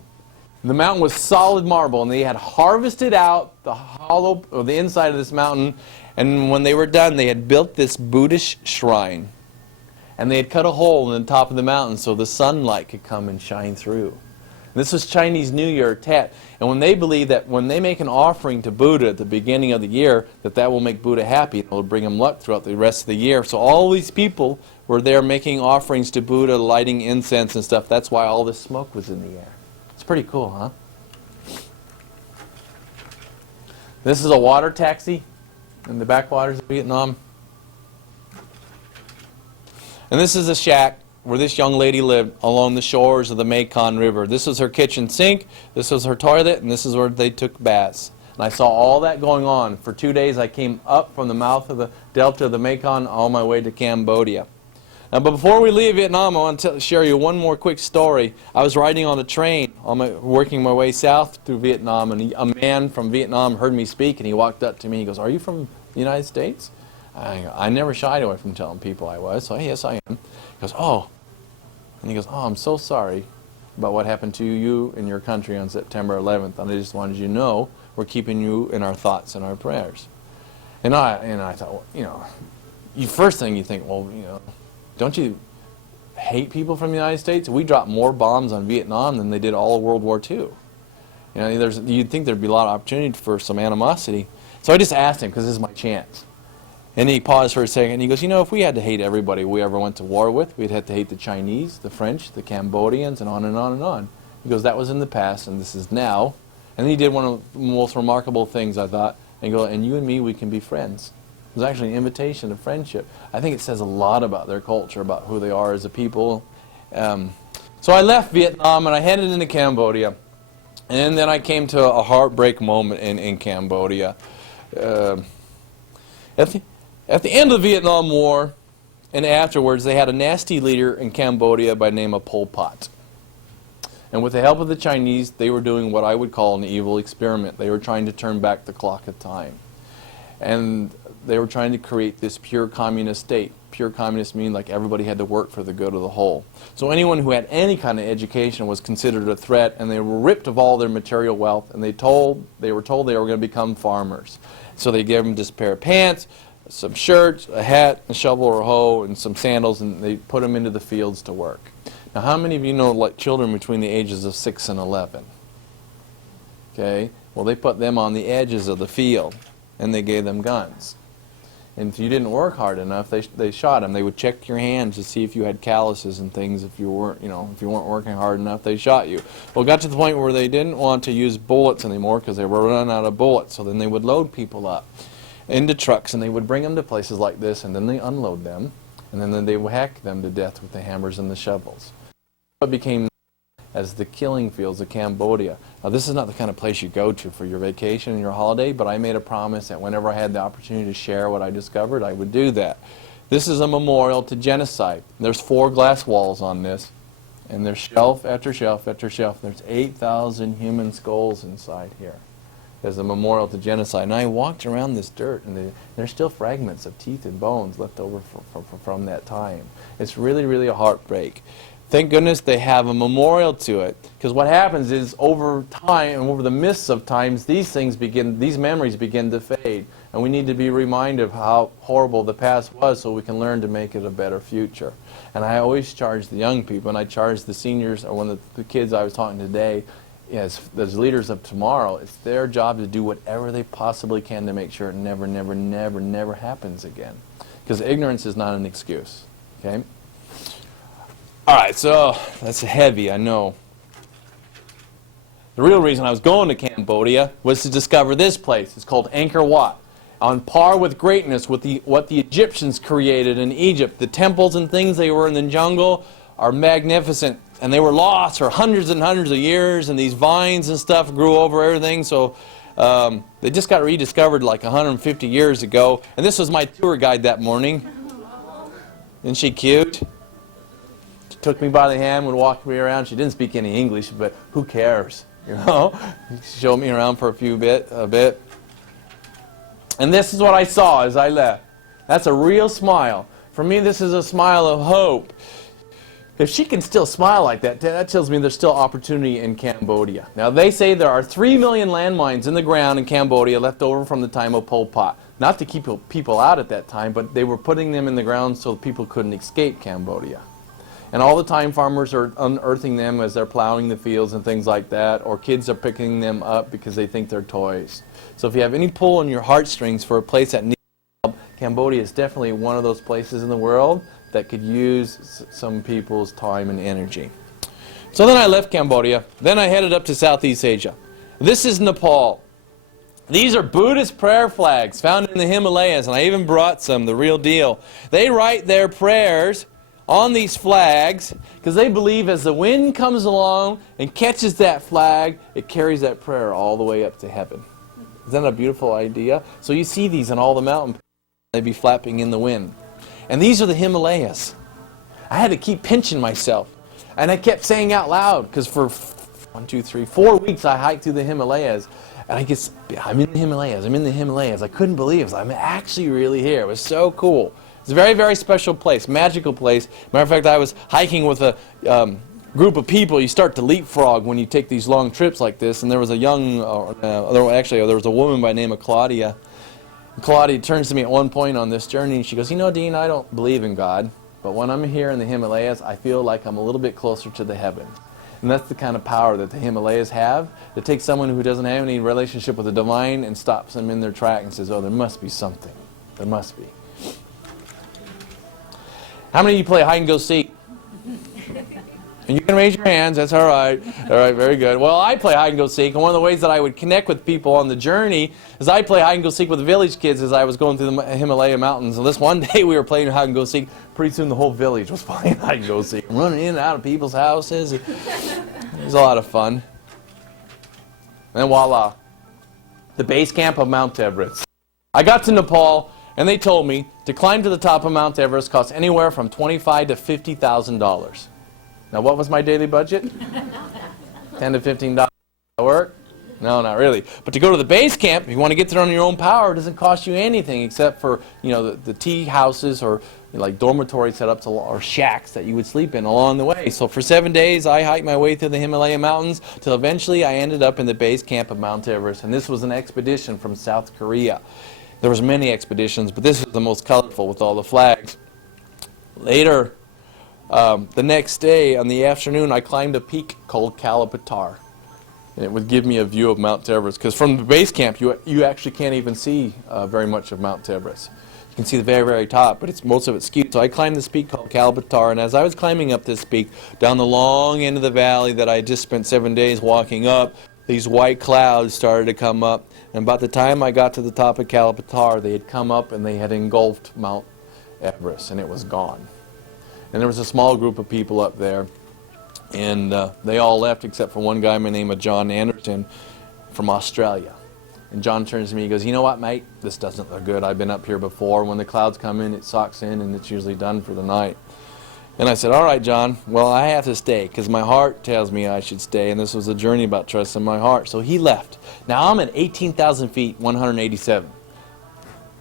The mountain was solid marble, and they had harvested out the hollow, or the inside of this mountain, and when they were done, they had built this Buddhist shrine. And they had cut a hole in the top of the mountain so the sunlight could come and shine through. This was Chinese New Year Tet. And when they believe that when they make an offering to Buddha at the beginning of the year, that will make Buddha happy and it will bring him luck throughout the rest of the year. So all these people were there making offerings to Buddha, lighting incense and stuff. That's why all this smoke was in the air. It's pretty cool, huh? This is a water taxi in the backwaters of Vietnam. And this is a shack where this young lady lived along the shores of the Mekong River. This was her kitchen sink, this was her toilet, and this is where they took baths. And I saw all that going on. For 2 days I came up from the mouth of the delta of the Mekong on my way to Cambodia. Now, but before we leave Vietnam, I want to share you one more quick story. I was riding on a train, working my way south through Vietnam, and a man from Vietnam heard me speak, and he walked up to me. He goes, "Are you from the United States?" I never shied away from telling people I was, so yes, I am. He goes, "Oh." And he goes, "Oh, I'm so sorry about what happened to you in your country on September 11th, and I just wanted you to know we're keeping you in our thoughts and our prayers." And I thought, well, you know, first thing you think, well, you know, don't you hate people from the United States? We dropped more bombs on Vietnam than they did all of World War II. You know, you'd think there'd be a lot of opportunity for some animosity. So I just asked him, because this is my chance. And he paused for a second, and he goes, "You know, if we had to hate everybody we ever went to war with, we'd have to hate the Chinese, the French, the Cambodians, and on and on and on." He goes, "That was in the past, and this is now." And then he did one of the most remarkable things, I thought. And he goes, "And you and me, we can be friends." It was actually an invitation to friendship. I think it says a lot about their culture, about who they are as a people. So I left Vietnam, and I headed into Cambodia. And then I came to a heartbreak moment in Cambodia. At the end of the Vietnam War, and afterwards, they had a nasty leader in Cambodia by the name of Pol Pot. And with the help of the Chinese, they were doing what I would call an evil experiment. They were trying to turn back the clock of time. And they were trying to create this pure communist state. Pure communist mean like everybody had to work for the good of the whole. So anyone who had any kind of education was considered a threat, and they were ripped of all their material wealth, and they were told they were going to become farmers. So they gave them just a pair of pants, some shirts, a hat, a shovel or a hoe, and some sandals, and they put them into the fields to work. Now, how many of you know like children between the ages of 6 and 11? Okay, well, they put them on the edges of the field, and they gave them guns. And if you didn't work hard enough, they shot them. They would check your hands to see if you had calluses and things. If you weren't, if you weren't working hard enough, they shot you. Well, it got to the point where they didn't want to use bullets anymore because they were running out of bullets. So then they would load people up into trucks, and they would bring them to places like this, and then they unload them, and then they would hack them to death with the hammers and the shovels. It became as the killing fields of Cambodia. Now, this is not the kind of place you go to for your vacation and your holiday, but I made a promise that whenever I had the opportunity to share what I discovered, I would do that. This is a memorial to genocide. There's 4 glass walls on this, and there's shelf after shelf after shelf. There's 8,000 human skulls inside here as a memorial to genocide. And I walked around this dirt, and there's still fragments of teeth and bones left over from that time. It's really, really a heartbreak. Thank goodness they have a memorial to it, because what happens is over time and over the mists of times, these memories begin to fade, and we need to be reminded of how horrible the past was so we can learn to make it a better future. And I always charge the young people, and I charge the seniors, or one of the kids I was talking to today, as leaders of tomorrow, it's their job to do whatever they possibly can to make sure it never, never, never, never happens again. Because ignorance is not an excuse. Okay? All right, so that's heavy, I know. The real reason I was going to Cambodia was to discover this place. It's called Angkor Wat. On par with greatness with what the Egyptians created in Egypt. The temples and things they were in the jungle are magnificent. And they were lost for hundreds and hundreds of years, and these vines and stuff grew over everything. So they just got rediscovered like 150 years ago. And this was my tour guide that morning. Isn't she cute? Took me by the hand, would walk me around. She didn't speak any English, but who cares, She showed me around for a bit. And this is what I saw as I left. That's a real smile. For me, this is a smile of hope. If she can still smile like that, that tells me there's still opportunity in Cambodia. Now, they say there are 3 million landmines in the ground in Cambodia left over from the time of Pol Pot. Not to keep people out at that time, but they were putting them in the ground so people couldn't escape Cambodia. And all the time farmers are unearthing them as they're plowing the fields and things like that, or kids are picking them up because they think they're toys. So if you have any pull on your heartstrings for a place that needs help, Cambodia is definitely one of those places in the world that could use some people's time and energy. So then I left Cambodia. Then I headed up to Southeast Asia. This is Nepal. These are Buddhist prayer flags found in the Himalayas, and I even brought some, the real deal. They write their prayers on these flags because they believe as the wind comes along and catches that flag, it carries that prayer all the way up to heaven. Isn't that a beautiful idea? So you see these in all the mountain, they'd be flapping in the wind. And these are the Himalayas. I had to keep pinching myself. And I kept saying out loud, because for 4 weeks I hiked through the Himalayas. And I'm in the Himalayas, I'm in the Himalayas. I couldn't believe it. I'm actually really here. It was so cool. It's a very, very special place, magical place. Matter of fact, I was hiking with a group of people. You start to leapfrog when you take these long trips like this. And there was a there was a woman by the name of Claudia. Claudia turns to me at one point on this journey, and she goes, Dean, I don't believe in God, but when I'm here in the Himalayas, I feel like I'm a little bit closer to the heavens. And that's the kind of power that the Himalayas have. It takes someone who doesn't have any relationship with the divine and stops them in their track and says, oh, there must be something. There must be. How many of you play hide and go seek? And you can raise your hands, that's all right. All right, very good. Well, I play hide and go seek, and one of the ways that I would connect with people on the journey is I play hide and go seek with the village kids as I was going through the Himalaya mountains. And this one day we were playing hide and go seek. Pretty soon the whole village was playing hide and go seek, running in and out of people's houses. It was a lot of fun. And voila, the base camp of Mount Everest. I got to Nepal, and they told me to climb to the top of Mount Everest costs anywhere from $25,000 to $50,000. Now, what was my daily budget? $10 to $15 work? No, not really. But to go to the base camp, if you want to get there on your own power, it doesn't cost you anything except for, the tea houses or like dormitory setups or shacks that you would sleep in along the way. So for 7 days, I hiked my way through the Himalaya mountains till eventually I ended up in the base camp of Mount Everest. And this was an expedition from South Korea. There was many expeditions, but this was the most colorful with all the flags. Later, the next day, on the afternoon, I climbed a peak called Kalapatar. And it would give me a view of Mount Everest, because from the base camp, you actually can't even see very much of Mount Everest. You can see the very, very top, but most of it's skewed. So I climbed this peak called Kalapatar, and as I was climbing up this peak, down the long end of the valley that I just spent 7 days walking up, these white clouds started to come up. And about the time I got to the top of Kalapatar, they had come up and they had engulfed Mount Everest, and it was gone. And there was a small group of people up there, and they all left except for one guy by the name of John Anderson from Australia. And John turns to me, he goes, "You know what, mate? This doesn't look good. I've been up here before. When the clouds come in, it sucks in, and it's usually done for the night." And I said, "All right, John, well, I have to stay because my heart tells me I should stay, and this was a journey about trusting my heart." So he left. Now I'm at 18,000 feet, 187,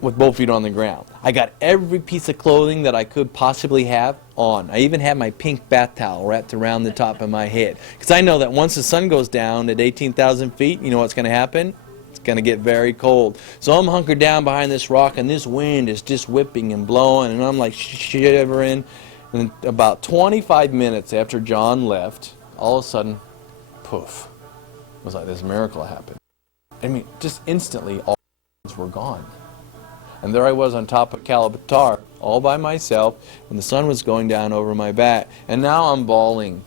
with both feet on the ground. I got every piece of clothing that I could possibly have on. I even had my pink bath towel wrapped around the top of my head, because I know that once the sun goes down at 18,000 feet, you know what's going to happen? It's going to get very cold. So I'm hunkered down behind this rock, and this wind is just whipping and blowing, and I'm like shivering. And about 25 minutes after John left, all of a sudden, poof, it was like this miracle happened. I mean, just instantly, all things were gone. And there I was on top of Kalapatar, all by myself, when the sun was going down over my back. And now I'm bawling.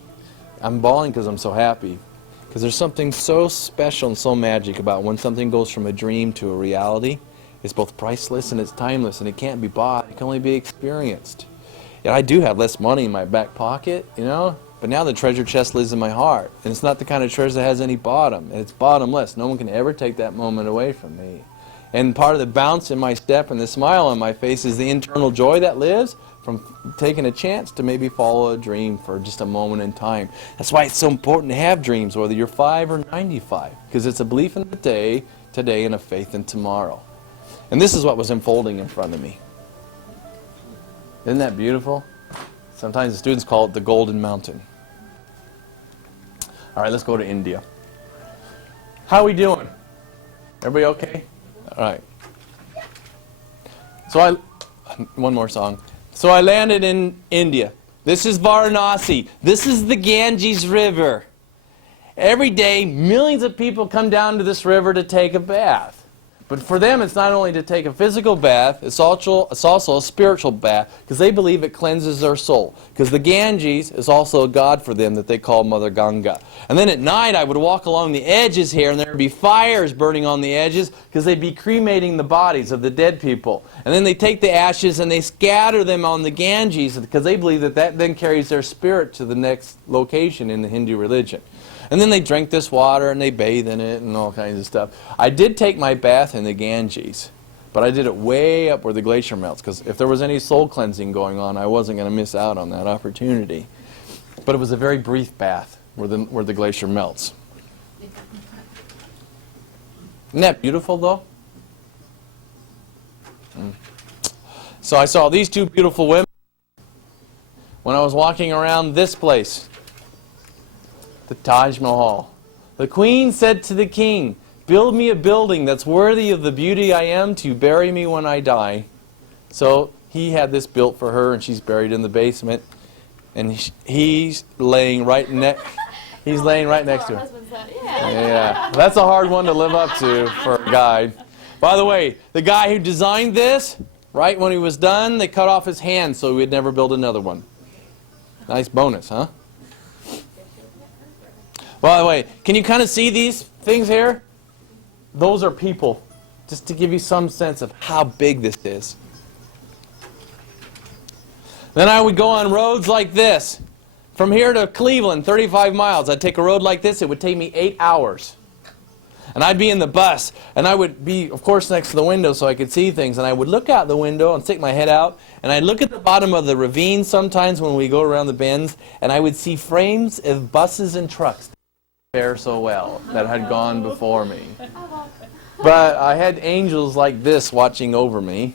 I'm bawling because I'm so happy. Because there's something so special and so magic about when something goes from a dream to a reality. It's both priceless and it's timeless, and it can't be bought. It can only be experienced. And I do have less money in my back pocket, but now the treasure chest lives in my heart. And it's not the kind of treasure that has any bottom. And it's bottomless. No one can ever take that moment away from me. And part of the bounce in my step and the smile on my face is the internal joy that lives from taking a chance to maybe follow a dream for just a moment in time. That's why it's so important to have dreams, whether you're 5 or 95, because it's a belief in the day, today, and a faith in tomorrow. And this is what was unfolding in front of me. Isn't that beautiful? Sometimes the students call it the Golden Mountain. All right, let's go to India. How are we doing? Everybody okay? All right. One more song. So I landed in India. This is Varanasi. This is the Ganges River. Every day, millions of people come down to this river to take a bath. But for them, it's not only to take a physical bath, it's also a spiritual bath, because they believe it cleanses their soul. Because the Ganges is also a god for them that they call Mother Ganga. And then at night, I would walk along the edges here, and there would be fires burning on the edges, because they'd be cremating the bodies of the dead people. And then they take the ashes and they scatter them on the Ganges, because they believe that that then carries their spirit to the next location in the Hindu religion. And then they drink this water and they bathe in it and all kinds of stuff. I did take my bath in the Ganges, but I did it way up where the glacier melts, because if there was any soul cleansing going on, I wasn't going to miss out on that opportunity. But it was a very brief bath where the glacier melts. Isn't that beautiful, though? So I saw these two beautiful women when I was walking around this place, the Taj Mahal. The queen said to the king, "Build me a building that's worthy of the beauty I am to bury me when I die." So he had this built for her, and she's buried in the basement. And he's laying right next to her. Yeah, that's a hard one to live up to for a guy. By the way, the guy who designed this, right when he was done, they cut off his hand so he would never build another one. Nice bonus, huh? By the way, can you kind of see these things here? Those are people, just to give you some sense of how big this is. Then I would go on roads like this. From here to Cleveland, 35 miles. I'd take a road like this. It would take me 8 hours. And I'd be in the bus, and I would be, of course, next to the window so I could see things. And I would look out the window and stick my head out, and I'd look at the bottom of the ravine sometimes when we go around the bends, and I would see frames of buses and trucks fare so well that had gone before me. But I had angels like this watching over me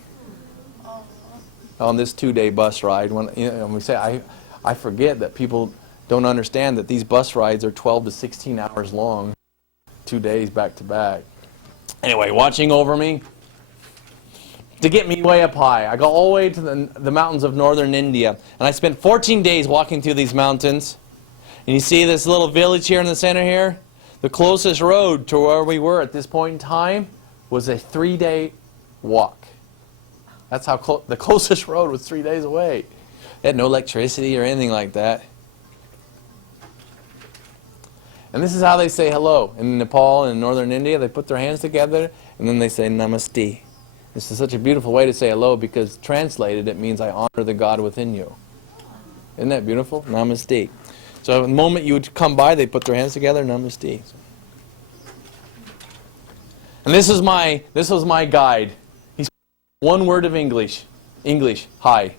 on this 2-day bus ride. When we say, I forget that people don't understand that these bus rides are 12 to 16 hours long, 2 days back to back. Anyway, watching over me to get me way up high. I go all the way to the mountains of northern India, and I spent 14 days walking through these mountains. And you see this little village here in the center here? The closest road to where we were at this point in time was a 3-day walk. That's how the closest road was 3 days away. They had no electricity or anything like that. And this is how they say hello. In Nepal and in northern India, they put their hands together and then they say namaste. This is such a beautiful way to say hello because translated it means I honor the God within you. Isn't that beautiful? Namaste. So the moment you would come by, they put their hands together, namaste. And this was my guide. He spoke one word of English. English, hi.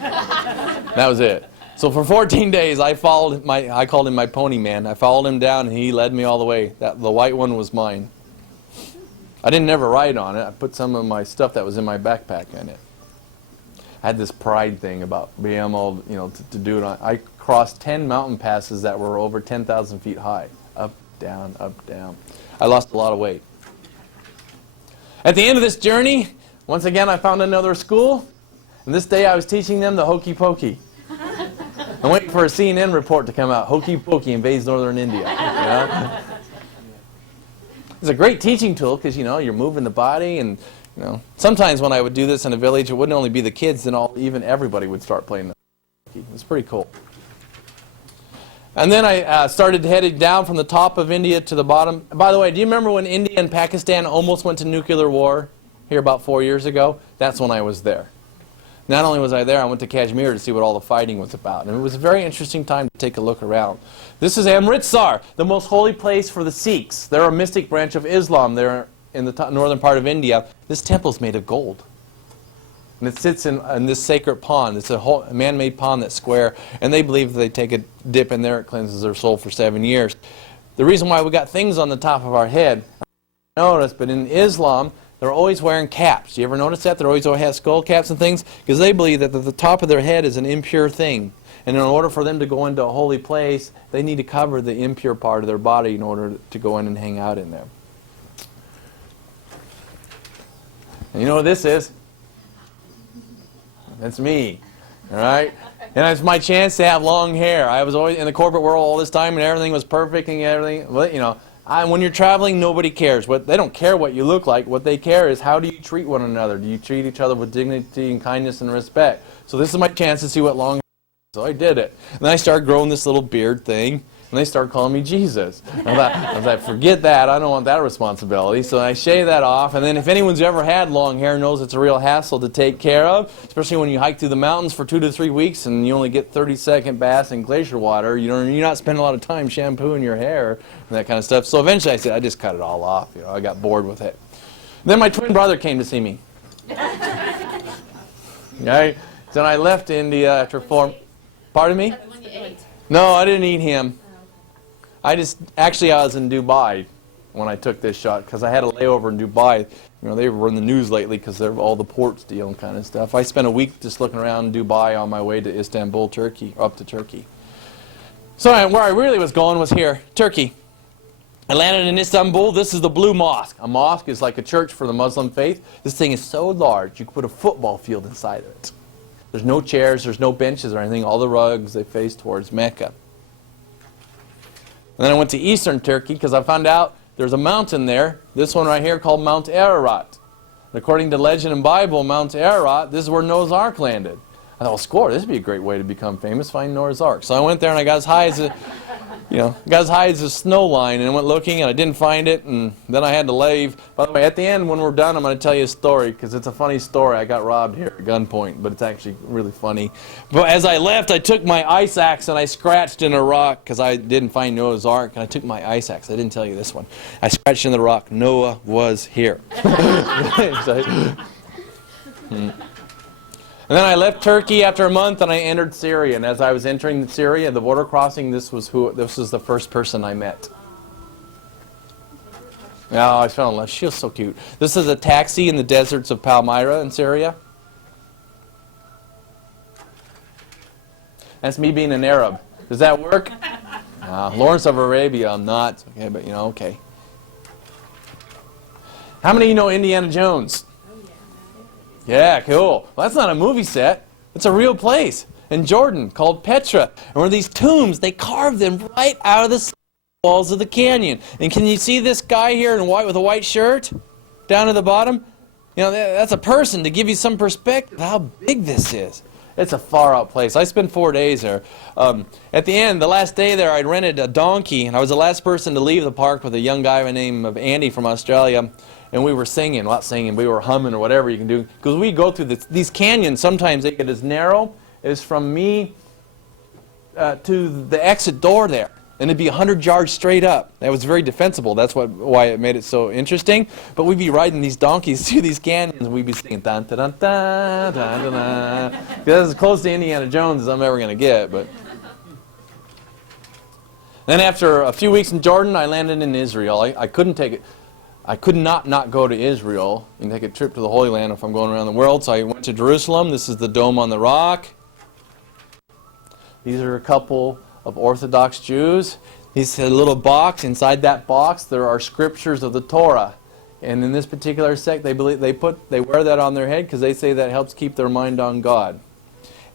That was it. So for 14 days, I called him my pony man. I followed him down, and he led me all the way. The white one was mine. I didn't ever ride on it. I put some of my stuff that was in my backpack in it. I had this pride thing about being able, to do it. I crossed 10 mountain passes that were over 10,000 feet high. Up, down, up, down. I lost a lot of weight. At the end of this journey, once again, I found another school. And this day, I was teaching them the hokey pokey. I'm waiting for a CNN report to come out. Hokey pokey invades northern India. It's a great teaching tool because, you're moving the body. And, sometimes when I would do this in a village, it wouldn't only be the kids, then even everybody would start playing the hokey. It's pretty cool. And then I started heading down from the top of India to the bottom. By the way, do you remember when India and Pakistan almost went to nuclear war here about 4 years ago? That's when I was there. Not only was I there, I went to Kashmir to see what all the fighting was about. And it was a very interesting time to take a look around. This is Amritsar, the most holy place for the Sikhs. They're a mystic branch of Islam there in the northern part of India. This temple is made of gold. And it sits in this sacred pond. It's a man-made pond that's square. And they believe that they take a dip in there, it cleanses their soul for 7 years. The reason why we got things on the top of our head, I don't notice, but in Islam, they're always wearing caps. Do you ever notice that? They always have skull caps and things because they believe that the top of their head is an impure thing. And in order for them to go into a holy place, they need to cover the impure part of their body in order to go in and hang out in there. And you know what this is? That's me. All right? And it's my chance to have long hair. I was always in the corporate world all this time and everything was perfect and everything. Well, when you're traveling, nobody cares. They don't care what you look like. What they care is how do you treat one another? Do you treat each other with dignity and kindness and respect? So this is my chance to see what long hair is. So I did it. And then I started growing this little beard thing. And they started calling me Jesus. I was like, forget that. I don't want that responsibility. So I shaved that off. And then if anyone's ever had long hair knows it's a real hassle to take care of, especially when you hike through the mountains for 2 to 3 weeks and you only get 30-second baths in glacier water. You're not spending a lot of time shampooing your hair and that kind of stuff. So eventually I said, I just cut it all off. I got bored with it. Then my twin brother came to see me. Right? So I left India after 4... Pardon me? No, I didn't eat him. I was in Dubai when I took this shot because I had a layover in Dubai. They were in the news lately because they're all the ports deal and kind of stuff. I spent a week just looking around Dubai on my way to Istanbul, Turkey, up to Turkey. So where I really was going was here, Turkey. I landed in Istanbul. This is the Blue Mosque. A mosque is like a church for the Muslim faith. This thing is so large, you could put a football field inside of it. There's no chairs, there's no benches or anything. All the rugs, they face towards Mecca. And then I went to eastern Turkey because I found out there's a mountain there, this one right here called Mount Ararat. And according to legend and Bible, Mount Ararat, this is where Noah's Ark landed. I thought, well, score, this would be a great way to become famous, find Noah's Ark. So I went there and I got as high as a snow line and I went looking and I didn't find it and then I had to leave. By the way, at the end when we're done, I'm going to tell you a story because it's a funny story. I got robbed here at gunpoint, but it's actually really funny. But as I left, I took my ice axe and I scratched in a rock because I didn't find Noah's Ark and I took my ice axe. I didn't tell you this one. I scratched in the rock. Noah was here. And then I left Turkey after a month and I entered Syria. And as I was entering Syria, the border crossing, this was the first person I met. Oh, I fell in love. She was so cute. This is a taxi in the deserts of Palmyra in Syria. That's me being an Arab. Does that work? Lawrence of Arabia, I'm not. Okay, but okay. How many of you know Indiana Jones? Yeah, cool. Well, that's not a movie set. It's a real place in Jordan called Petra. And where these tombs, they carved them right out of the walls of the canyon. And can you see this guy here in white with a white shirt down at the bottom? That's a person to give you some perspective of how big this is. It's a far-out place. I spent 4 days there. At the end, the last day there, I rented a donkey, and I was the last person to leave the park with a young guy by the name of Andy from Australia, and we were singing. Not singing, we were humming or whatever you can do. Because we go through these canyons, sometimes they get as narrow as from me to the exit door there. And it'd be 100 yards straight up. That was very defensible. That's why it made it so interesting. But we'd be riding these donkeys through these canyons, and we'd be singing dun dun dun dun dun dun dun. That's as close to Indiana Jones as I'm ever going to get. But then after a few weeks in Jordan, I landed in Israel. I couldn't take it. I could not go to Israel and take a trip to the Holy Land if I'm going around the world. So I went to Jerusalem. This is the Dome on the Rock. These are a couple of Orthodox Jews. He's a little box. Inside that box, there are scriptures of the Torah, and in this particular sect, they believe they wear that on their head because they say that helps keep their mind on God.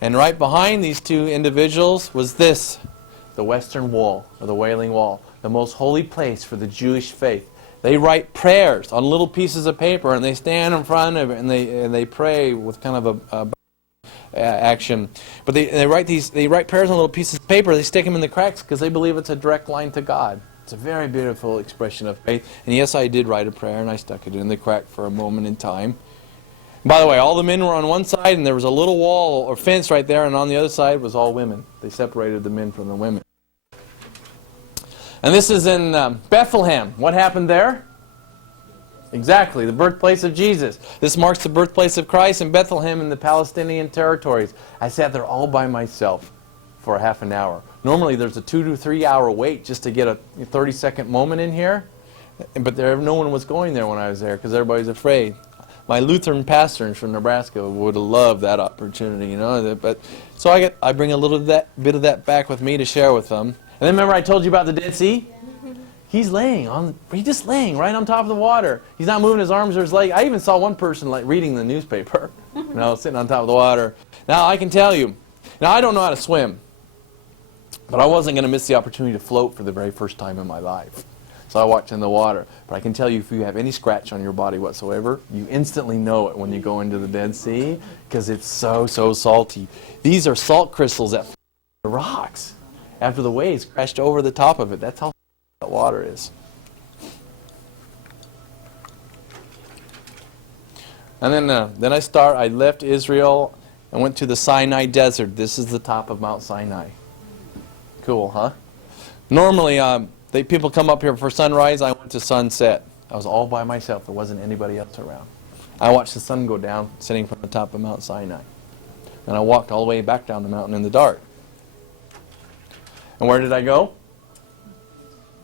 And right behind these two individuals was this, the Western Wall or the Wailing Wall, the most holy place for the Jewish faith. They write prayers on little pieces of paper, and they stand in front of it, and they pray with kind of a action. But they write prayers on little pieces of paper. They stick them in the cracks because they believe it's a direct line to God. It's a very beautiful expression of faith. And yes, I did write a prayer, and I stuck it in the crack for a moment in time. By the way, all the men were on one side, and there was a little wall or fence right there, and on the other side was all women. They separated the men from the women. And this is in Bethlehem. What happened there? Exactly, the birthplace of Jesus. This marks the birthplace of Christ in Bethlehem in the Palestinian territories. I sat there all by myself for a half an hour. Normally there's a 2 to 3 hour wait just to get a 30-second moment in here. But no one was going there when I was there because everybody's afraid. My Lutheran pastors from Nebraska would have loved that opportunity, But so I bring a little bit of that back with me to share with them. And then remember I told you about the Dead Sea? He's just laying right on top of the water. He's not moving his arms or his legs. I even saw one person reading the newspaper, sitting on top of the water. Now I can tell you, I don't know how to swim, but I wasn't going to miss the opportunity to float for the very first time in my life. So I watched in the water. But I can tell you, if you have any scratch on your body whatsoever, you instantly know it when you go into the Dead Sea because it's so salty. These are salt crystals that the rocks after the waves crashed over the top of it. That's how that water is. And then I left Israel and went to the Sinai Desert. This is the top of Mount Sinai. Cool, huh? Normally, people come up here for sunrise. I went to sunset. I was all by myself. There wasn't anybody else around. I watched the sun go down, sitting from the top of Mount Sinai. And I walked all the way back down the mountain in the dark. And where did I go?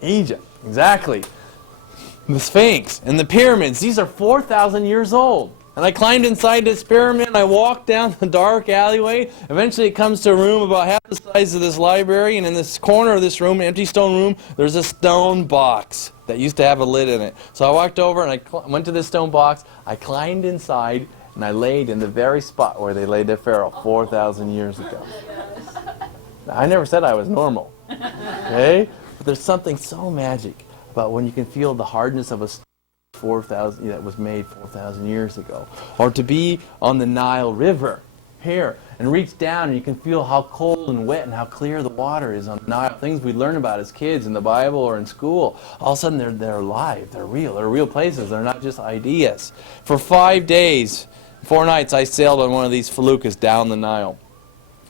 Egypt, exactly. The Sphinx and the pyramids, these are 4,000 years old. And I climbed inside this pyramid, I walked down the dark alleyway. Eventually it comes to a room about half the size of this library, and in this corner of this room, empty stone room, there's a stone box that used to have a lid in it. So I walked over and I went to this stone box, I climbed inside, and I laid in the very spot where they laid their Pharaoh 4,000 years ago. Now, I never said I was normal. Okay? But there's something so magic about when you can feel the hardness of a stone that was made 4,000 years ago. Or to be on the Nile River here and reach down and you can feel how cold and wet and how clear the water is on the Nile. Things we learn about as kids in the Bible or in school. All of a sudden they're alive, they're real places, they're not just ideas. For 5 days, 4 nights I sailed on one of these feluccas down the Nile.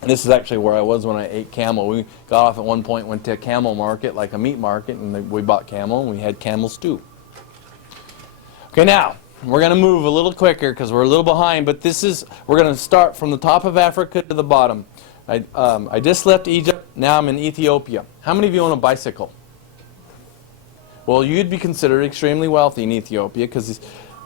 And this is actually where I was when I ate camel. We got off at one point, went to a camel market, like a meat market, and we bought camel, and we had camel stew. Okay, now, we're going to move a little quicker because we're a little behind, but we're going to start from the top of Africa to the bottom. I just left Egypt, now I'm in Ethiopia. How many of you own a bicycle? Well, you'd be considered extremely wealthy in Ethiopia because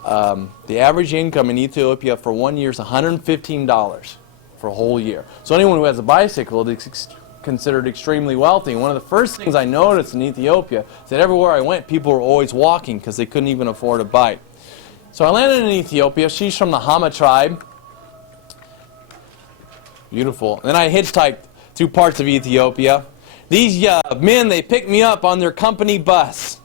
the average income in Ethiopia for 1 year is $115 for a whole year. So anyone who has a bicycle is considered extremely wealthy. And one of the first things I noticed in Ethiopia is that everywhere I went, people were always walking because they couldn't even afford a bike. So I landed in Ethiopia. She's from the Hama tribe. Beautiful. And then I hitchhiked through parts of Ethiopia. These men, they picked me up on their company bus.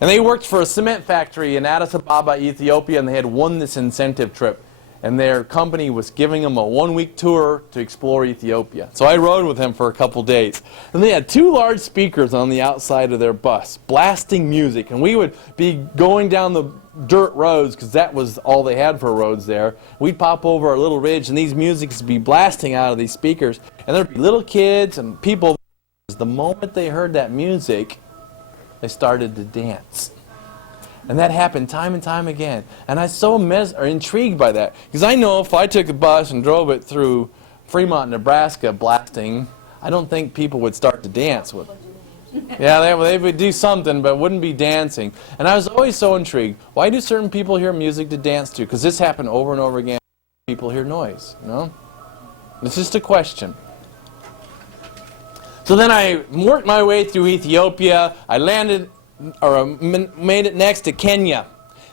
And they worked for a cement factory in Addis Ababa, Ethiopia, and they had won this incentive trip. And their company was giving them a 1-week tour to explore Ethiopia. So I rode with them for a couple days. And they had 2 large speakers on the outside of their bus, blasting music. And we would be going down the dirt roads, because that was all they had for roads there. We'd pop over a little ridge, and these musics would be blasting out of these speakers. And there'd be little kids and people. The moment they heard that music, they started to dance. And that happened time and time again. And I was so intrigued by that. Because I know if I took a bus and drove it through Fremont, Nebraska, blasting, I don't think people would start to dance with it. Yeah, they would do something, but it wouldn't be dancing. And I was always so intrigued. Why do certain people hear music to dance to? Because this happened over and over again. People hear noise, you know? It's just a question. So then I worked my way through Ethiopia. I landed, or made it next to Kenya.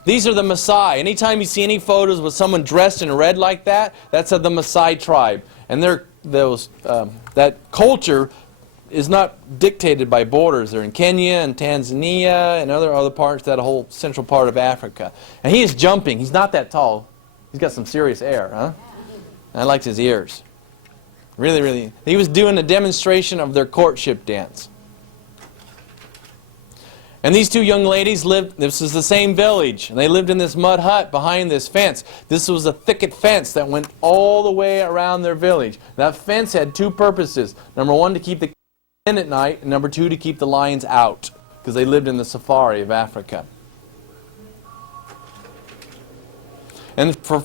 These are the Maasai. Anytime you see any photos with someone dressed in red like that, that's of the Maasai tribe. And that culture is not dictated by borders. They're in Kenya and Tanzania and other parts, that whole central part of Africa. And he is jumping. He's not that tall. He's got some serious air, huh? And I liked his ears. Really, really. He was doing a demonstration of their courtship dance. And these 2 young ladies lived, this is the same village, and they lived in this mud hut behind this fence. This was a thicket fence that went all the way around their village. That fence had 2 purposes. Number 1, to keep the in at night, and number 2, to keep the lions out, because they lived in the safari of Africa. And for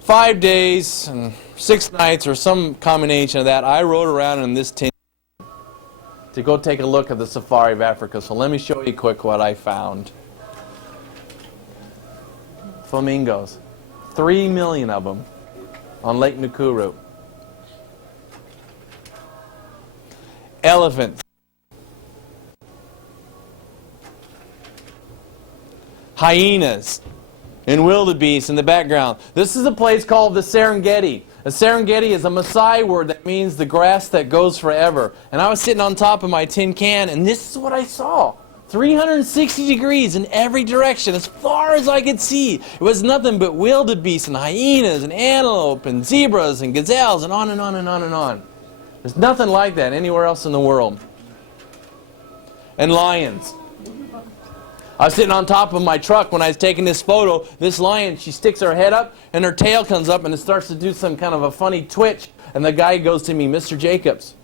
5 days and 6 nights, or some combination of that, I rode around in this tin to go take a look at the safari of Africa. So let me show you quick what I found. Flamingos. 3 million of them on Lake Nakuru. Elephants. Hyenas. And wildebeest in the background. This is a place called the Serengeti. The Serengeti is a Maasai word that means the grass that goes forever. And I was sitting on top of my tin can, and this is what I saw. 360 degrees in every direction, as far as I could see. It was nothing but wildebeest and hyenas and antelope and zebras and gazelles and on and on and on and on. There's nothing like that anywhere else in the world. And lions. I was sitting on top of my truck when I was taking this photo. This lion, she sticks her head up and her tail comes up and it starts to do some kind of a funny twitch. And the guy goes to me, "Mr. Jacobs,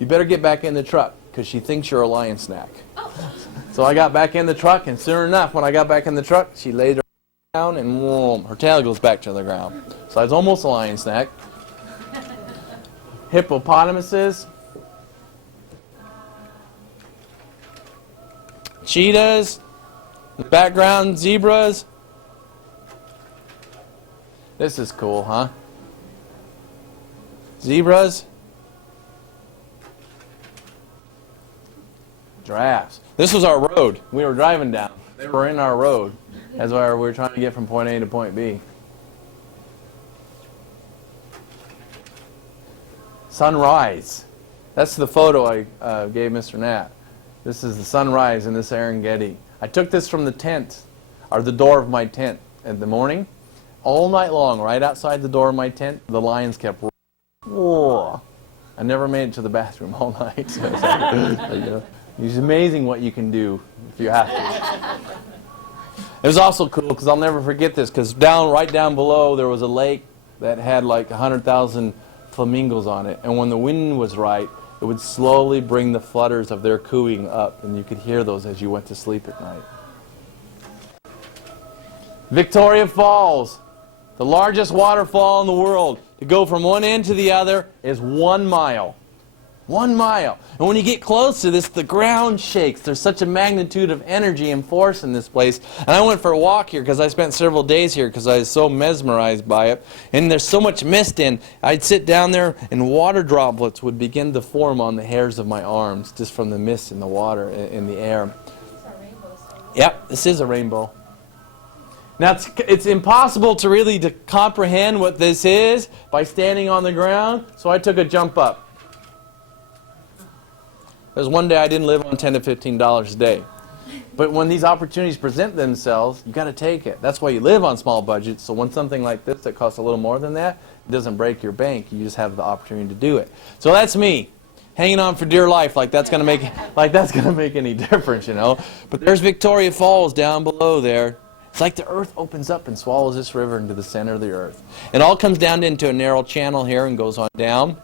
you better get back in the truck because she thinks you're a lion snack." So I got back in the truck, and sure enough, when I got back in the truck, she laid her down and whoom, her tail goes back to the ground. So I was almost a lion snack. Hippopotamuses. Cheetahs. The background, zebras. This is cool, huh? Zebras. Giraffes. This was our road. We were driving down. They were in our road. That's why we were trying to get from point A to point B. Sunrise. That's the photo I gave Mr. Nat. This is the sunrise in the Serengeti. I took this from the tent, or the door of my tent in the morning. All night long, right outside the door of my tent, the lions kept roaring. I never made it to the bathroom all night. So it's like, it's amazing what you can do if you have to. It was also cool, because I'll never forget this, because right down below there was a lake that had like 100,000 flamingos on it. And when the wind was right, it would slowly bring the flutters of their cooing up, and you could hear those as you went to sleep at night. Victoria Falls, the largest waterfall in the world. To go from one end to the other is 1 mile. 1 mile. And when you get close to this, the ground shakes. There's such a magnitude of energy and force in this place. And I went for a walk here because I spent several days here because I was so mesmerized by it. And there's so much mist in. I'd sit down there and water droplets would begin to form on the hairs of my arms just from the mist in the water, in the air. Yep, this is a rainbow. Now, it's impossible to really comprehend what this is by standing on the ground, so I took a jump up. There's one day I didn't live on $10 to $15 a day. But when these opportunities present themselves, you've got to take it. That's why you live on small budgets, so when something like this that costs a little more than that, it doesn't break your bank. You just have the opportunity to do it. So that's me, hanging on for dear life like that's going to make any difference, you know. But there's Victoria Falls down below there. It's like the earth opens up and swallows this river into the center of the earth. It all comes down into a narrow channel here and goes on down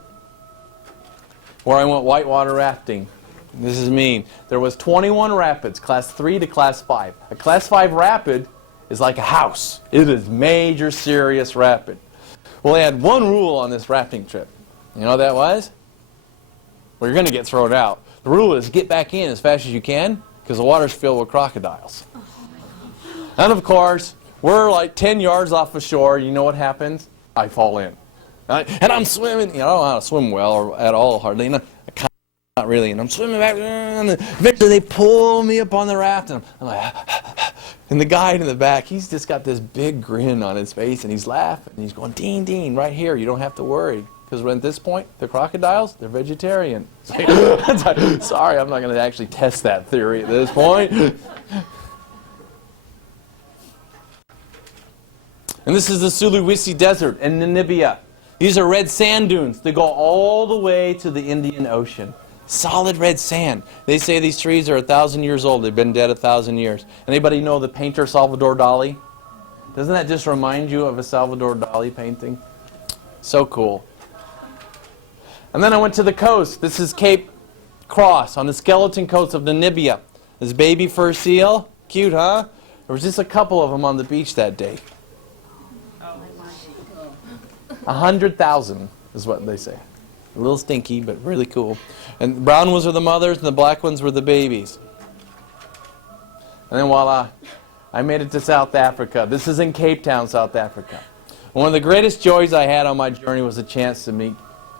where I went whitewater rafting. This is mean. There was 21 rapids, class 3 to class 5. A class 5 rapid is like a house. It is major, serious rapid. Well, they had one rule on this rafting trip. You know what that was? Well, you're going to get thrown out. The rule is get back in as fast as you can because the water's filled with crocodiles. And of course, we're like 10 yards off the shore. You know what happens? I fall in. And I'm swimming. You know, I don't know how to swim well or at all, hardly. You know, not really. And I'm swimming back. And eventually they pull me up on the raft. And I'm like, and the guy in the back, he's just got this big grin on his face. And he's laughing. And he's going, Dean, Dean, right here. You don't have to worry. Because at this point, the crocodiles, they're vegetarian. Sorry, I'm not going to actually test that theory at this point. And this is the Sulawesi Desert in Namibia. These are red sand dunes. They go all the way to the Indian Ocean. Solid red sand. They say these trees are 1,000 years old. They've been dead 1,000 years. Anybody know the painter Salvador Dali? Doesn't that just remind you of a Salvador Dali painting? So cool. And then I went to the coast. This is Cape Cross on the skeleton coast of Namibia. This baby fur seal. Cute, huh? There was just a couple of them on the beach that day. 100,000 is what they say. A little stinky, but really cool. And the brown ones are the mothers, and the black ones were the babies. And then voila, I made it to South Africa. This is in Cape Town, South Africa. One of the greatest joys I had on my journey was a chance to meet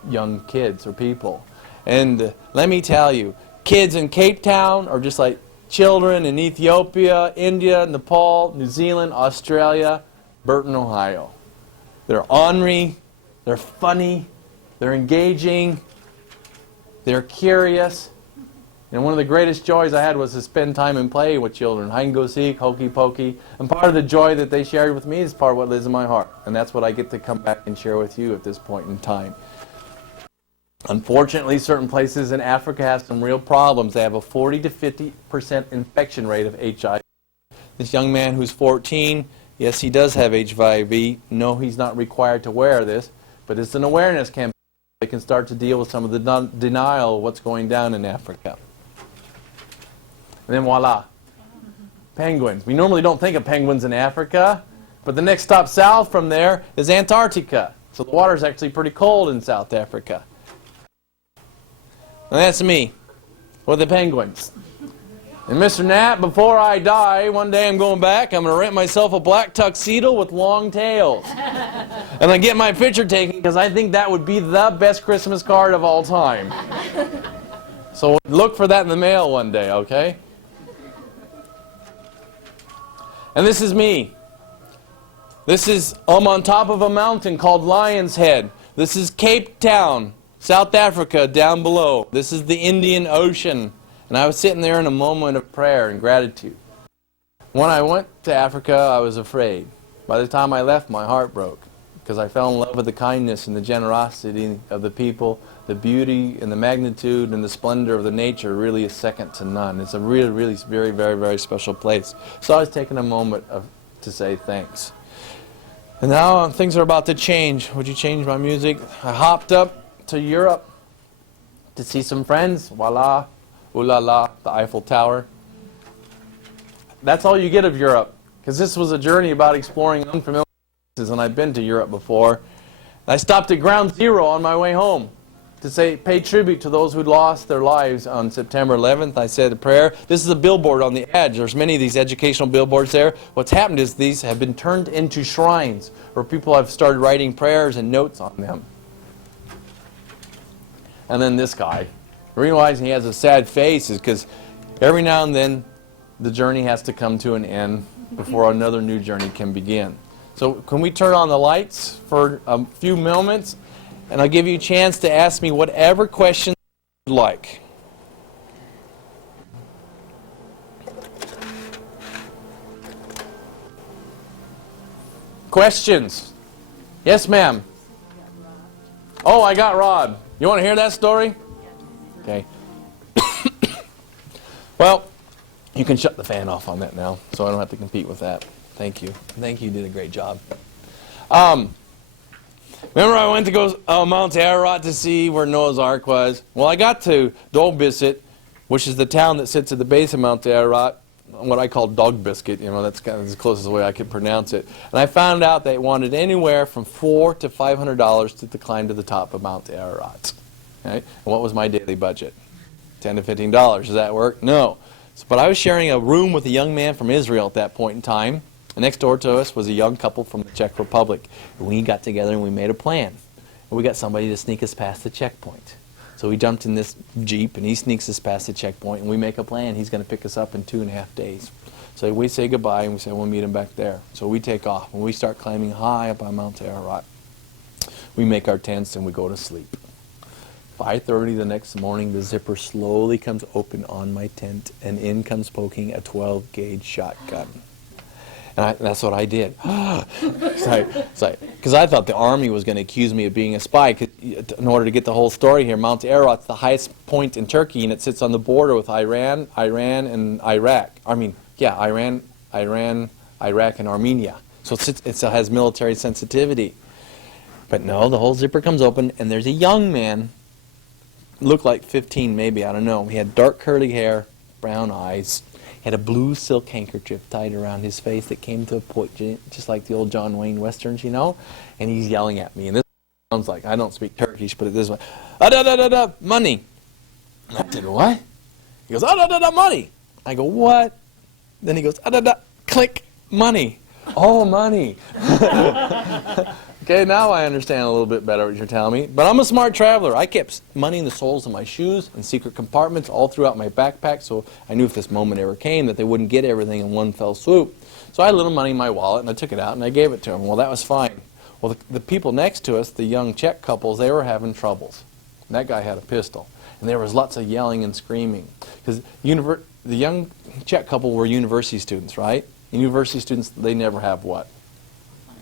young kids or people. And let me tell you, kids in Cape Town are just like children in Ethiopia, India, Nepal, New Zealand, Australia, Burton, Ohio. They're ornery, they're funny, they're engaging, they're curious. And one of the greatest joys I had was to spend time and play with children, hide and go seek, hokey pokey. And part of the joy that they shared with me is part of what lives in my heart. And that's what I get to come back and share with you at this point in time. Unfortunately, certain places in Africa have some real problems. They have a 40 to 50% infection rate of HIV. This young man who's 14, yes, he does have HIV. No, he's not required to wear this, but it's an awareness campaign. They can start to deal with some of the denial of what's going down in Africa. And then voila, penguins. We normally don't think of penguins in Africa, but the next stop south from there is Antarctica. So the water's actually pretty cold in South Africa. And that's me with the penguins. And Mr. Knapp, before I die, one day I'm going back, I'm going to rent myself a black tuxedo with long tails. And I get my picture taken because I think that would be the best Christmas card of all time. So look for that in the mail one day, okay? And this is me. I'm on top of a mountain called Lion's Head. This is Cape Town, South Africa, down below. This is the Indian Ocean. And I was sitting there in a moment of prayer and gratitude. When I went to Africa, I was afraid. By the time I left, my heart broke because I fell in love with the kindness and the generosity of the people. The beauty and the magnitude and the splendor of the nature really is second to none. It's a really, really very, very, very special place. So I was taking a moment to say thanks. And now things are about to change. Would you change my music? I hopped up to Europe to see some friends. Voila. Ooh la la, the Eiffel Tower. That's all you get of Europe, because this was a journey about exploring unfamiliar places, and I've been to Europe before. I stopped at Ground Zero on my way home. to say, pay tribute to those who'd lost their lives on September 11th. I said a prayer. This is a billboard on the edge. There's many of these educational billboards there. What's happened is these have been turned into shrines where people have started writing prayers and notes on them. And then this guy, realizing he has a sad face is because every now and then the journey has to come to an end before another new journey can begin. So can we turn on the lights for a few moments? And I'll give you a chance to ask me whatever question you'd like. Questions? Yes, ma'am. Oh, I got robbed. You want to hear that story? Okay. Well, you can shut the fan off on that now, so I don't have to compete with that. Thank you. Thank you. You did a great job. Remember I went to go Mount Ararat to see where Noah's Ark was? Well, I got to Dogbisset, which is the town that sits at the base of Mount Ararat, what I call Dog Biscuit. You know, that's kind of the closest way I could pronounce it. And I found out they wanted anywhere from $400 to $500 to climb to the top of Mount Ararat. Okay? And what was my daily budget? $10 to $15. Does that work? No. So, but I was sharing a room with a young man from Israel at that point in time. And next door to us was a young couple from the Czech Republic. And we got together and we made a plan. And we got somebody to sneak us past the checkpoint. So we jumped in this Jeep and he sneaks us past the checkpoint and we make a plan. He's going to pick us up in 2.5 days. So we say goodbye and we say we'll meet him back there. So we take off and we start climbing high up on Mount Ararat. We make our tents and we go to sleep. 5:30 the next morning, the zipper slowly comes open on my tent and in comes poking a 12-gauge shotgun. And that's what I did. Because I thought the Army was going to accuse me of being a spy. In order to get the whole story here, Mount Ararat's the highest point in Turkey, and it sits on the border with Iran, and Iraq. Iran, Iraq, and Armenia. So it has military sensitivity. But no, the whole zipper comes open, and there's a young man, looked like 15 maybe, I don't know. He had dark curly hair, brown eyes. Had a blue silk handkerchief tied around his face that came to a point, just like the old John Wayne westerns, you know? And he's yelling at me. And this sounds like, I don't speak Turkish, but it this way. Money. And I said, what? He goes, money. I go, what? Then he goes, click, money. Oh, money. Okay, now I understand a little bit better what you're telling me. But I'm a smart traveler. I kept money in the soles of my shoes and secret compartments all throughout my backpack, so I knew if this moment ever came that they wouldn't get everything in one fell swoop. So I had a little money in my wallet, and I took it out, and I gave it to them. Well, that was fine. Well, the people next to us, the young Czech couples, they were having troubles. And that guy had a pistol. And there was lots of yelling and screaming. Because the young Czech couple were university students, right? University students, they never have what?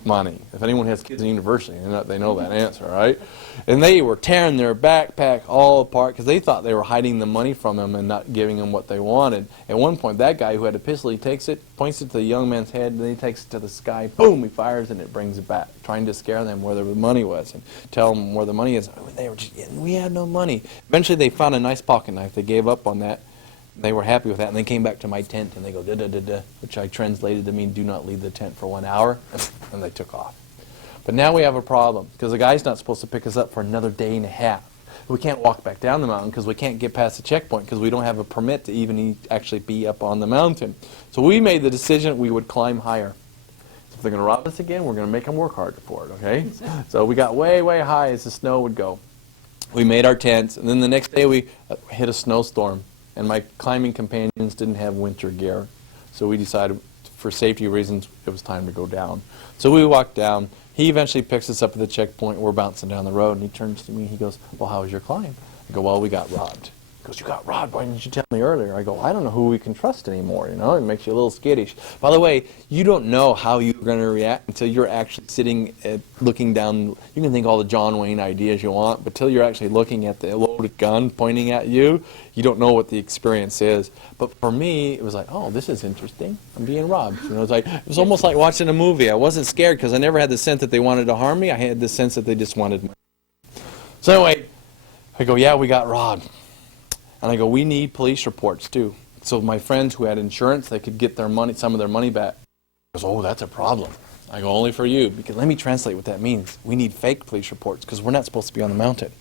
Money. If anyone has kids in university, they know that answer, right? And they were tearing their backpack all apart because they thought they were hiding the money from them and not giving them what they wanted. At one point, that guy who had a pistol, he takes it, points it to the young man's head, and then he takes it to the sky. Boom! He fires and it brings it back, trying to scare them where the money was and tell them where the money is. They were just, we had no money. Eventually, they found a nice pocket knife. They gave up on that. They were happy with that, and they came back to my tent, and they go, da-da-da-da, which I translated to mean, do not leave the tent for 1 hour, and they took off. But now we have a problem, because the guy's not supposed to pick us up for another day and a half. We can't walk back down the mountain, because we can't get past the checkpoint, because we don't have a permit to even actually be up on the mountain. So we made the decision we would climb higher. So if they're going to rob us again, we're going to make them work harder for it, okay? So we got way, way high as the snow would go. We made our tents, and then the next day we hit a snowstorm. And my climbing companions didn't have winter gear. So we decided, for safety reasons, it was time to go down. So we walked down. He eventually picks us up at the checkpoint. We're bouncing down the road. And he turns to me. He goes, well, how was your climb? I go, well, we got robbed. He goes, you got robbed? Why didn't you tell me earlier? I go, I don't know who we can trust anymore. You know, it makes you a little skittish. By the way, you don't know how you're going to react until you're actually sitting looking down. You can think all the John Wayne ideas you want, but until you're actually looking at the loaded gun pointing at you, you don't know what the experience is. But for me, it was like, oh, this is interesting. I'm being robbed. You know, it was almost like watching a movie. I wasn't scared because I never had the sense that they wanted to harm me. I had the sense that they just wanted money. So anyway, I go, yeah, we got robbed. And I go, we need police reports too. So my friends who had insurance, they could get their money, some of their money back. He goes, oh, that's a problem. I go, only for you, because let me translate what that means. We need fake police reports because we're not supposed to be on the mountain.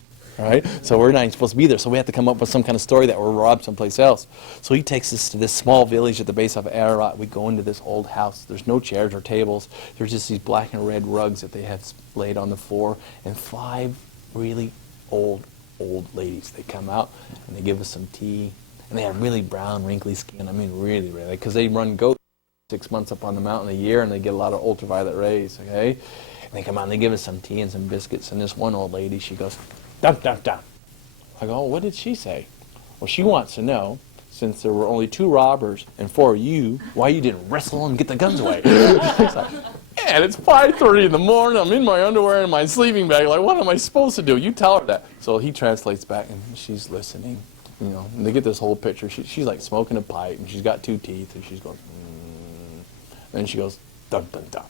right? So we're not even supposed to be there. So we have to come up with some kind of story that we're robbed someplace else. So he takes us to this small village at the base of Ararat. We go into this old house. There's no chairs or tables. There's just these black and red rugs that they have laid on the floor, and 5 really old ladies. They come out and they give us some tea, and they have really brown, wrinkly skin. I mean, really, because they run goats 6 months up on the mountain a year, and they get a lot of ultraviolet rays, okay? And they come out and they give us some tea and some biscuits, and this one old lady, she goes, "Dum, dum, dum." I go, "Oh, what did she say?" Well, she wants to know, since there were only 2 robbers and 4 of you, why you didn't wrestle them and get the guns away. It's like, man, it's 5:30 in the morning, I'm in my underwear and my sleeping bag, like, what am I supposed to do? You tell her that. So he translates back, and she's listening, you know, and they get this whole picture. She's like smoking a pipe, and she's got 2 teeth, and she's going, and she goes, "Dum, dum, dum."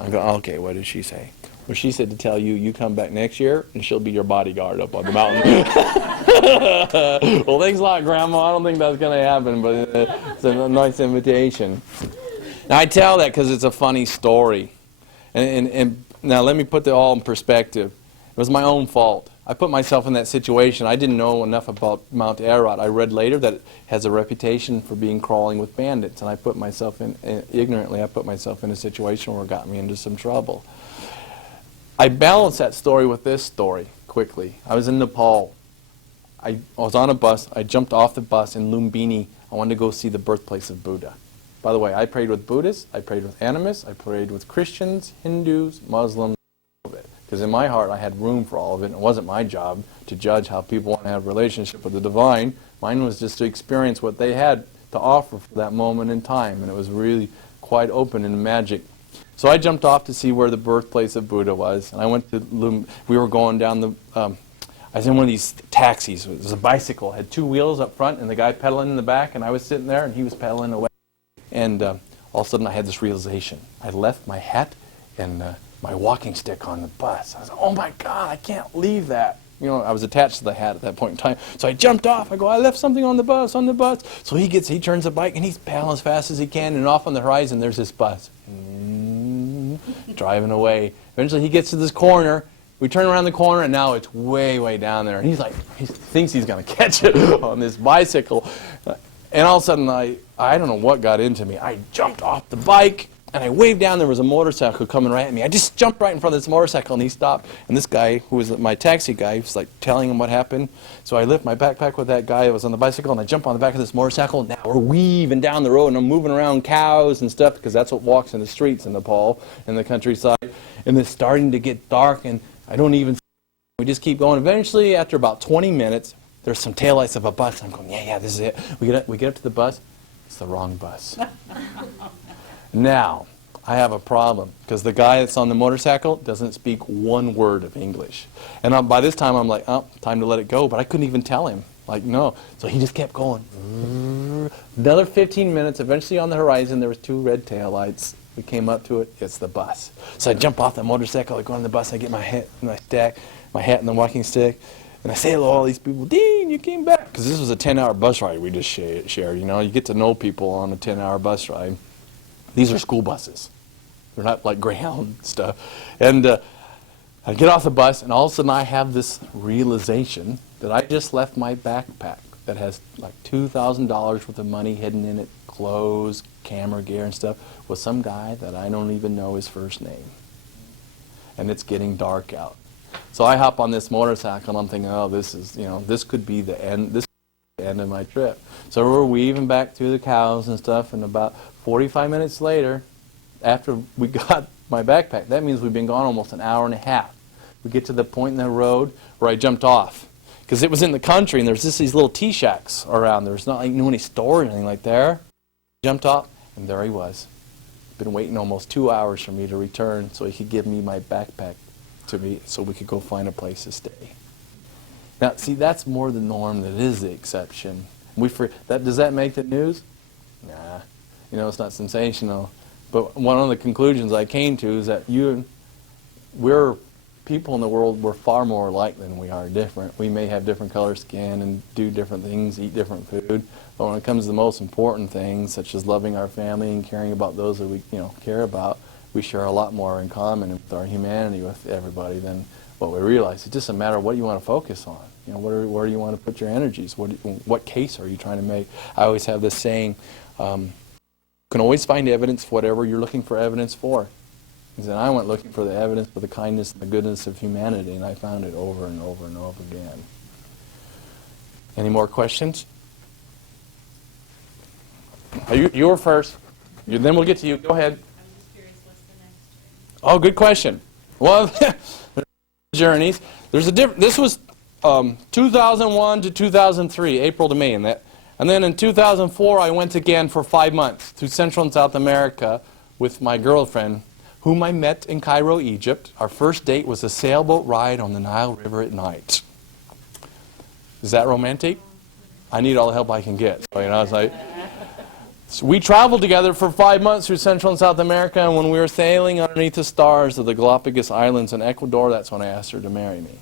I go, "Okay, what did she say?" Well, she said to tell you, you come back next year, and she'll be your bodyguard up on the mountain. Well, thanks a lot, Grandma. I don't think that's going to happen, but it's a nice invitation. Now, I tell that because it's a funny story. And now let me put it all in perspective. It was my own fault. I put myself in that situation. I didn't know enough about Mount Ararat. I read later that it has a reputation for being crawling with bandits, and I put myself ignorantly, I put myself in a situation where it got me into some trouble. I balanced that story with this story quickly. I was in Nepal. I was on a bus. I jumped off the bus in Lumbini. I wanted to go see the birthplace of Buddha. By the way, I prayed with Buddhists, I prayed with animists, I prayed with Christians, Hindus, Muslims, because in my heart I had room for all of it, and it wasn't my job to judge how people want to have a relationship with the divine. Mine was just to experience what they had to offer for that moment in time, and it was really quite open and magic. So I jumped off to see where the birthplace of Buddha was, and I went to we were going down the, I was in one of these taxis. It was a bicycle, it had 2 wheels up front, and the guy pedaling in the back, and I was sitting there, and he was pedaling away. And all of a sudden I had this realization. I left my hat and my walking stick on the bus. I was like, oh my God, I can't leave that. You know, I was attached to the hat at that point in time. So I jumped off. I go, I left something on the bus, So he turns the bike, and he's pedaling as fast as he can, and off on the horizon there's this bus. Driving away. Eventually he gets to this corner. We turn around the corner, and now it's way, way down there. And he's like, he thinks he's going to catch it on this bicycle. And all of a sudden, I don't know what got into me. I jumped off the bike, and I waved down. There was a motorcycle coming right at me. I just jumped right in front of this motorcycle, and he stopped. And this guy, who was my taxi guy, was like telling him what happened. So I lift my backpack with that guy that was on the bicycle, and I jump on the back of this motorcycle. And now we're weaving down the road, and I'm moving around cows and stuff, because that's what walks in the streets in Nepal, in the countryside. And it's starting to get dark, and I don't even... We just keep going. Eventually, after about 20 minutes... There's some taillights of a bus. I'm going, yeah, this is it. We get up to the bus. It's the wrong bus. Now, I have a problem because the guy that's on the motorcycle doesn't speak 1 word of English. And by this time, I'm like, oh, time to let it go. But I couldn't even tell him. Like, no. So he just kept going. Another 15 minutes. Eventually, on the horizon, there was 2 red taillights. We came up to it. It's the bus. So I jump off the motorcycle. I go on the bus. I get my hat and my hat and the walking stick. And I say hello to all these people. Dean, you came back. Because this was a 10-hour bus ride we just shared. You know, you get to know people on a 10-hour bus ride. These are school buses. They're not like Greyhound stuff. And I get off the bus, and all of a sudden I have this realization that I just left my backpack that has like $2,000 worth of money hidden in it, clothes, camera gear and stuff, with some guy that I don't even know his first name. And it's getting dark out. So I hop on this motorcycle, and I'm thinking, oh, this is, you know, this could be the end. This could be the end of my trip. So we're weaving back through the cows and stuff, and about 45 minutes later, after we got my backpack, that means we've been gone almost an hour and a half. We get to the point in the road where I jumped off, because it was in the country, and there's just these little tea shacks around. There's not like any store or anything like there. Jumped off, and there he was. Been waiting almost 2 hours for me to return so he could give me my backpack to me so we could go find a place to stay. Now, see, that's more the norm than it is the exception. Does that make the news? Nah. You know, it's not sensational. But one of the conclusions I came to is that we're people in the world, we're far more alike than we are different. We may have different color skin and do different things, eat different food, but when it comes to the most important things, such as loving our family and caring about those that we care about, we share a lot more in common with our humanity with everybody than But we realized it's just a matter of what you want to focus on. You know, where do you want to put your energies? What case are you trying to make? I always have this saying, you can always find evidence for whatever you're looking for evidence for. He said, I went looking for the evidence for the kindness and the goodness of humanity, and I found it over and over and over again. Any more questions? You were first. Then we'll get to you. Go ahead. I'm just curious, what's the next journey? Oh, good question. Well, journeys. There's a different. This was 2001 to 2003, April to May, and then in 2004 I went again for 5 months to Central and South America with my girlfriend, whom I met in Cairo, Egypt. Our first date was a sailboat ride on the Nile River at night. Is that romantic? I need all the help I can get. So, it's like. So we traveled together for 5 months through Central and South America, and when we were sailing underneath the stars of the Galapagos Islands in Ecuador, that's when I asked her to marry me.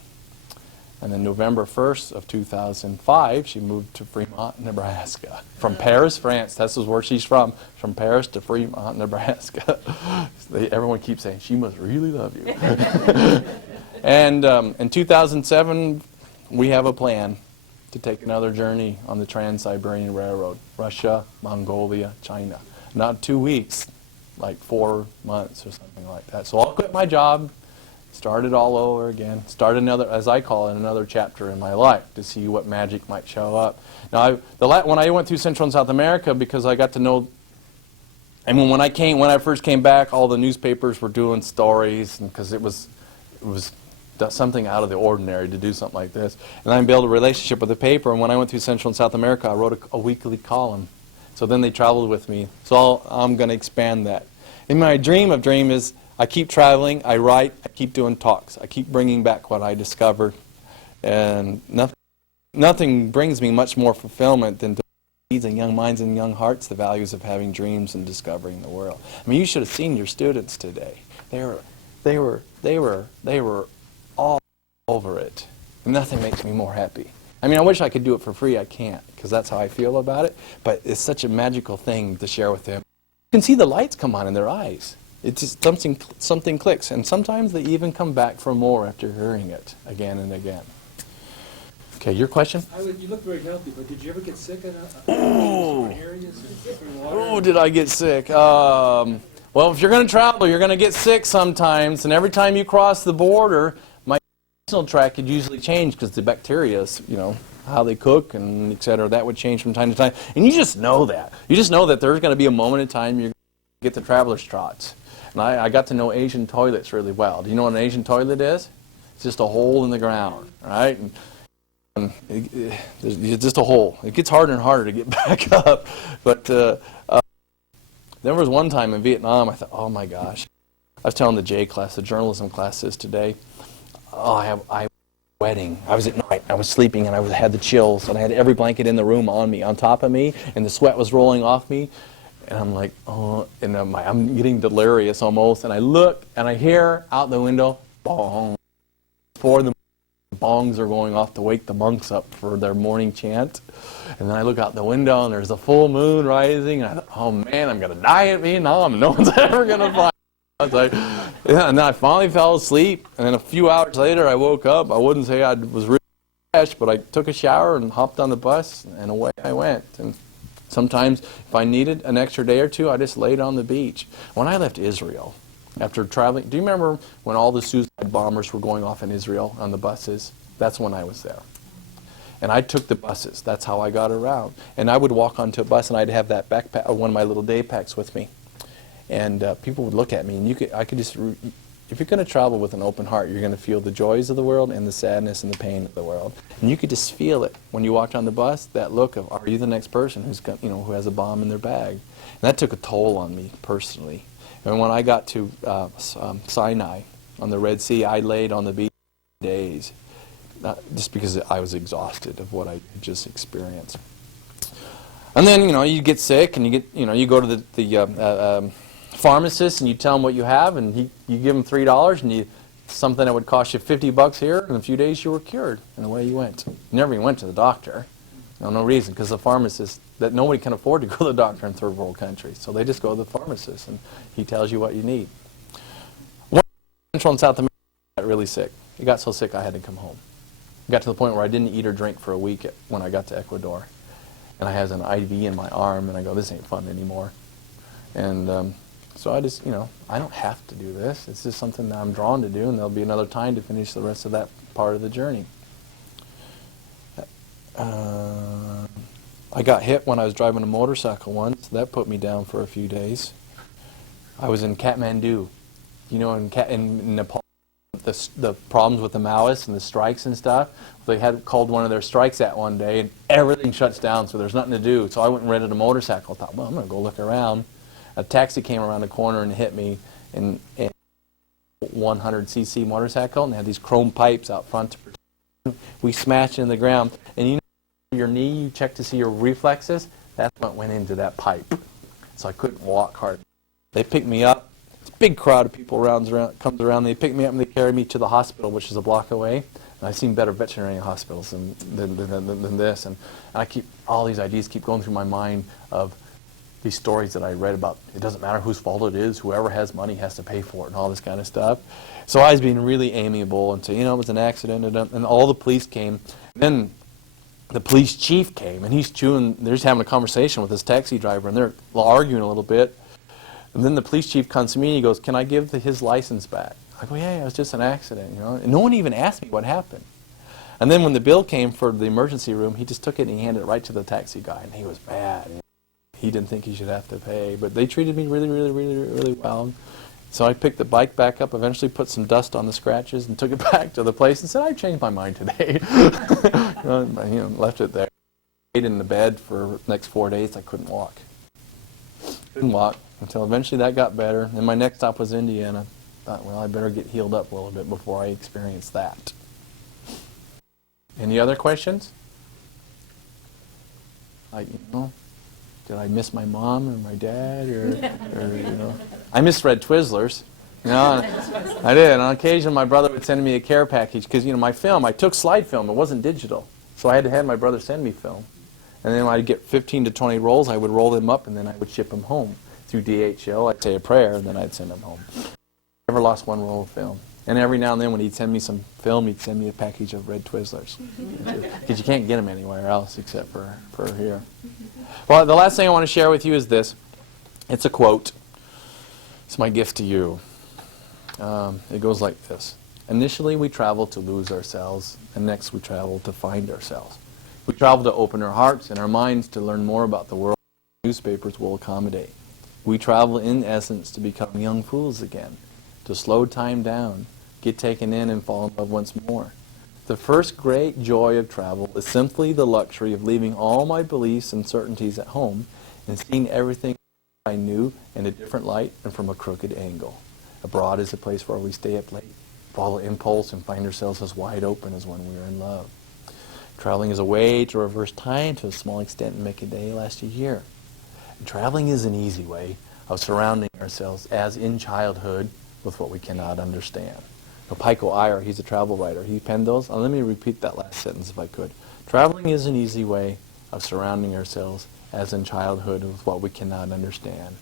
And then November 1st of 2005, she moved to Fremont, Nebraska. From Paris, France. This is where she's from Paris to Fremont, Nebraska. Everyone keeps saying, she must really love you. And in 2007, we have a plan to take another journey on the Trans-Siberian Railroad. Russia, Mongolia, China. Not 2 weeks, like 4 months or something like that. So I'll quit my job, start it all over again, start another, as I call it, another chapter in my life to see what magic might show up. Now, when I went through Central and South America, because I got to know, I mean, when I first came back, all the newspapers were doing stories, because it was something out of the ordinary to do something like this. And I built a relationship with the paper, and when I went through Central and South America, I wrote a weekly column. So then they traveled with me. So I'm going to expand that. And my dream is I keep traveling, I write, I keep doing talks. I keep bringing back what I discovered. And nothing brings me much more fulfillment than to seeds in young minds and young hearts the values of having dreams and discovering the world. I mean, you should have seen your students today. They were all over it. Nothing makes me more happy. I mean, I wish I could do it for free. I can't, because that's how I feel about it. But it's such a magical thing to share with them. You can see the lights come on in their eyes. It's just something clicks. And sometimes they even come back for more after hearing it again and again. Okay, your question? You look very healthy, but did you ever get sick in areas? Oh, did I get sick? Well, if you're going to travel, you're going to get sick sometimes. And every time you cross the border, my intestinal tract could usually change because the bacteria, how they cook and et cetera, that would change from time to time. And you just know that. You just know that there's going to be a moment in time you're going to get the traveler's trots. And I got to know Asian toilets really well. Do you know what an Asian toilet is? It's just a hole in the ground, right? And it's just a hole. It gets harder and harder to get back up. But there was one time in Vietnam, I thought, oh my gosh. I was telling the J class, the journalism classes today, I was sweating. I was at night, I was sleeping, and I had the chills, and I had every blanket in the room on me, on top of me, and the sweat was rolling off me. And I'm like, oh, and I'm getting delirious almost. And I look, and I hear out the window, bong. 4 in the bongs are going off to wake the monks up for their morning chant. And then I look out the window, and there's a full moon rising. And I thought, oh man, I'm going to die at Vietnam. No one's ever going to find me. I was like, yeah, and then I finally fell asleep. And then a few hours later, I woke up. I wouldn't say I was really fresh, but I took a shower and hopped on the bus, and away I went. And sometimes, if I needed an extra day or two, I just laid on the beach. When I left Israel, after traveling, do you remember when all the suicide bombers were going off in Israel on the buses? That's when I was there. And I took the buses. That's how I got around. And I would walk onto a bus, and I'd have that backpack, one of my little day packs with me. And people would look at me, and if you're going to travel with an open heart, you're going to feel the joys of the world and the sadness and the pain of the world. And you could just feel it when you walked on the bus, that look of, are you the next person who has a bomb in their bag? And that took a toll on me personally. And when I got to Sinai on the Red Sea, I laid on the beach for days, just because I was exhausted of what I just experienced. And then, you get sick, and you go to the pharmacist, and you tell him what you have, and you give him $3, and something that would cost you $50 here, in a few days you were cured, and away you went. You never even went to the doctor. No reason, because the pharmacist, that nobody can afford to go to the doctor in third world countries, so they just go to the pharmacist, and he tells you what you need. Central and South America got really sick. It got so sick I had to come home. It got to the point where I didn't eat or drink for a week when I got to Ecuador. And I had an IV in my arm, and I go, this ain't fun anymore. And so I just, I don't have to do this. It's just something that I'm drawn to do, and there'll be another time to finish the rest of that part of the journey. I got hit when I was driving a motorcycle once. That put me down for a few days. I was in Kathmandu. In Nepal, the problems with the Maoists and the strikes and stuff. They had called one of their strikes at one day, and everything shuts down, so there's nothing to do. So I went and rented a motorcycle. I thought, well, I'm going to go look around. A taxi came around the corner and hit me in a 100cc motorcycle, and they had these chrome pipes out front to protect me. We smashed into the ground, and your knee, you check to see your reflexes. That's what went into that pipe. So I couldn't walk hard. They picked me up. It's a big crowd of people comes around. They pick me up and they carry me to the hospital, which is a block away. And I've seen better veterinary hospitals than this. And all these ideas keep going through my mind of these stories that I read about. It doesn't matter whose fault it is. Whoever has money has to pay for it and all this kind of stuff. So I was being really amiable and say, it was an accident. And all the police came. And then the police chief came, and they're just having a conversation with this taxi driver, and they're arguing a little bit. And then the police chief comes to me and he goes, can I give his license back? I go, yeah, it was just an accident, And no one even asked me what happened. And then when the bill came for the emergency room, he just took it and he handed it right to the taxi guy, and he was mad. He didn't think he should have to pay, but they treated me really, really, really, really well. So I picked the bike back up, eventually put some dust on the scratches, and took it back to the place and said, I changed my mind today. Left it there. I stayed in the bed for the next 4 days. I couldn't walk. Couldn't walk until eventually that got better. And my next stop was Indiana. I thought, well, I better get healed up a little bit before I experience that. Any other questions? Did I miss my mom or my dad or I missed red Twizzlers. I did. On occasion, my brother would send me a care package because, my film, I took slide film. It wasn't digital. So I had to have my brother send me film. And then I'd get 15 to 20 rolls. I would roll them up, and then I would ship them home through DHL. I'd say a prayer, and then I'd send them home. Never lost one roll of film. And every now and then when he'd send me some film, he'd send me a package of red Twizzlers. Because you can't get them anywhere else except for here. Well, the last thing I want to share with you is this. It's a quote. It's my gift to you. It goes like this. Initially, we travel to lose ourselves, and next we travel to find ourselves. We travel to open our hearts and our minds to learn more about the world newspapers will accommodate. We travel, in essence, to become young fools again, to slow time down, get taken in and fall in love once more. The first great joy of travel is simply the luxury of leaving all my beliefs and certainties at home and seeing everything I knew in a different light and from a crooked angle. Abroad is a place where we stay up late, follow impulse, and find ourselves as wide open as when we are in love. Traveling is a way to reverse time to a small extent and make a day last a year. And traveling is an easy way of surrounding ourselves, as in childhood, with what we cannot understand. Now, Pico Iyer, he's a travel writer. He penned those. Let me repeat that last sentence if I could. Traveling is an easy way of surrounding ourselves, as in childhood, with what we cannot understand.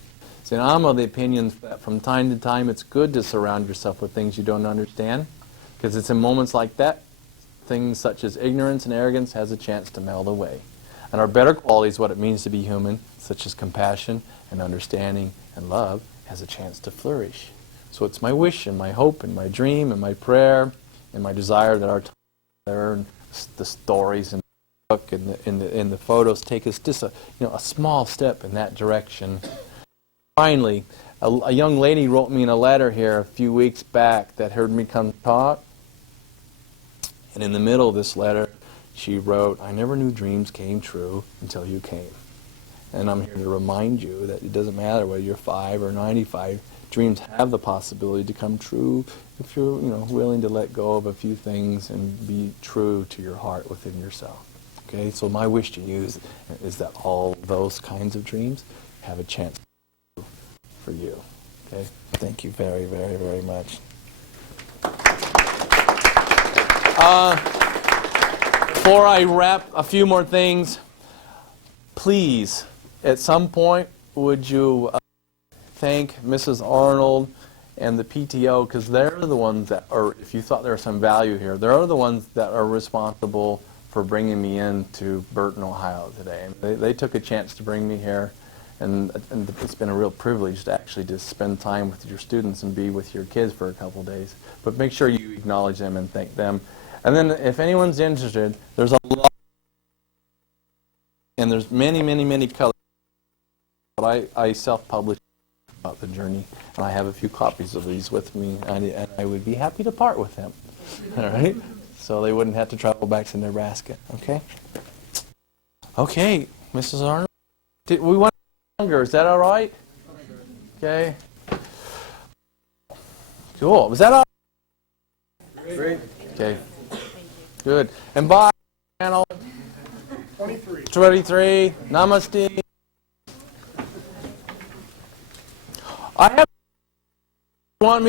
See, I'm of the opinion that from time to time it's good to surround yourself with things you don't understand, because it's in moments like that things such as ignorance and arrogance has a chance to melt away. And our better qualities, what it means to be human, such as compassion and understanding and love, has a chance to flourish. So it's my wish and my hope and my dream and my prayer and my desire that our time together and the stories and the book and the photos take us just a small step in that direction. Finally, a young lady wrote me in a letter here a few weeks back that heard me come talk. And in the middle of this letter, she wrote, I never knew dreams came true until you came. And I'm here to remind you that it doesn't matter whether you're 5 or 95, dreams have the possibility to come true if you're willing to let go of a few things and be true to your heart within yourself. Okay, so my wish to you is that all those kinds of dreams have a chance for you. Okay, thank you very, very, very much. Before I wrap, a few more things. Please, at some point, would you thank Mrs. Arnold and the PTO, because they're the ones that, or if you thought there was some value here, they're the ones that are responsible for bringing me into Burton, Ohio today. And they took a chance to bring me here, and it's been a real privilege to actually just spend time with your students and be with your kids for a couple days. But make sure you acknowledge them and thank them. And then if anyone's interested, there's a lot, and there's many, many, many colors. But I self-publish about the journey, and I have a few copies of these with me, and I would be happy to part with them. All right? So they wouldn't have to travel back to Nebraska. Okay? Okay, Mrs. Arnold. We want longer. Is that all right? Okay. Cool. Was that all right? Great. Okay. Good. And bye, panel. 23. 23. Namaste. I have. Want me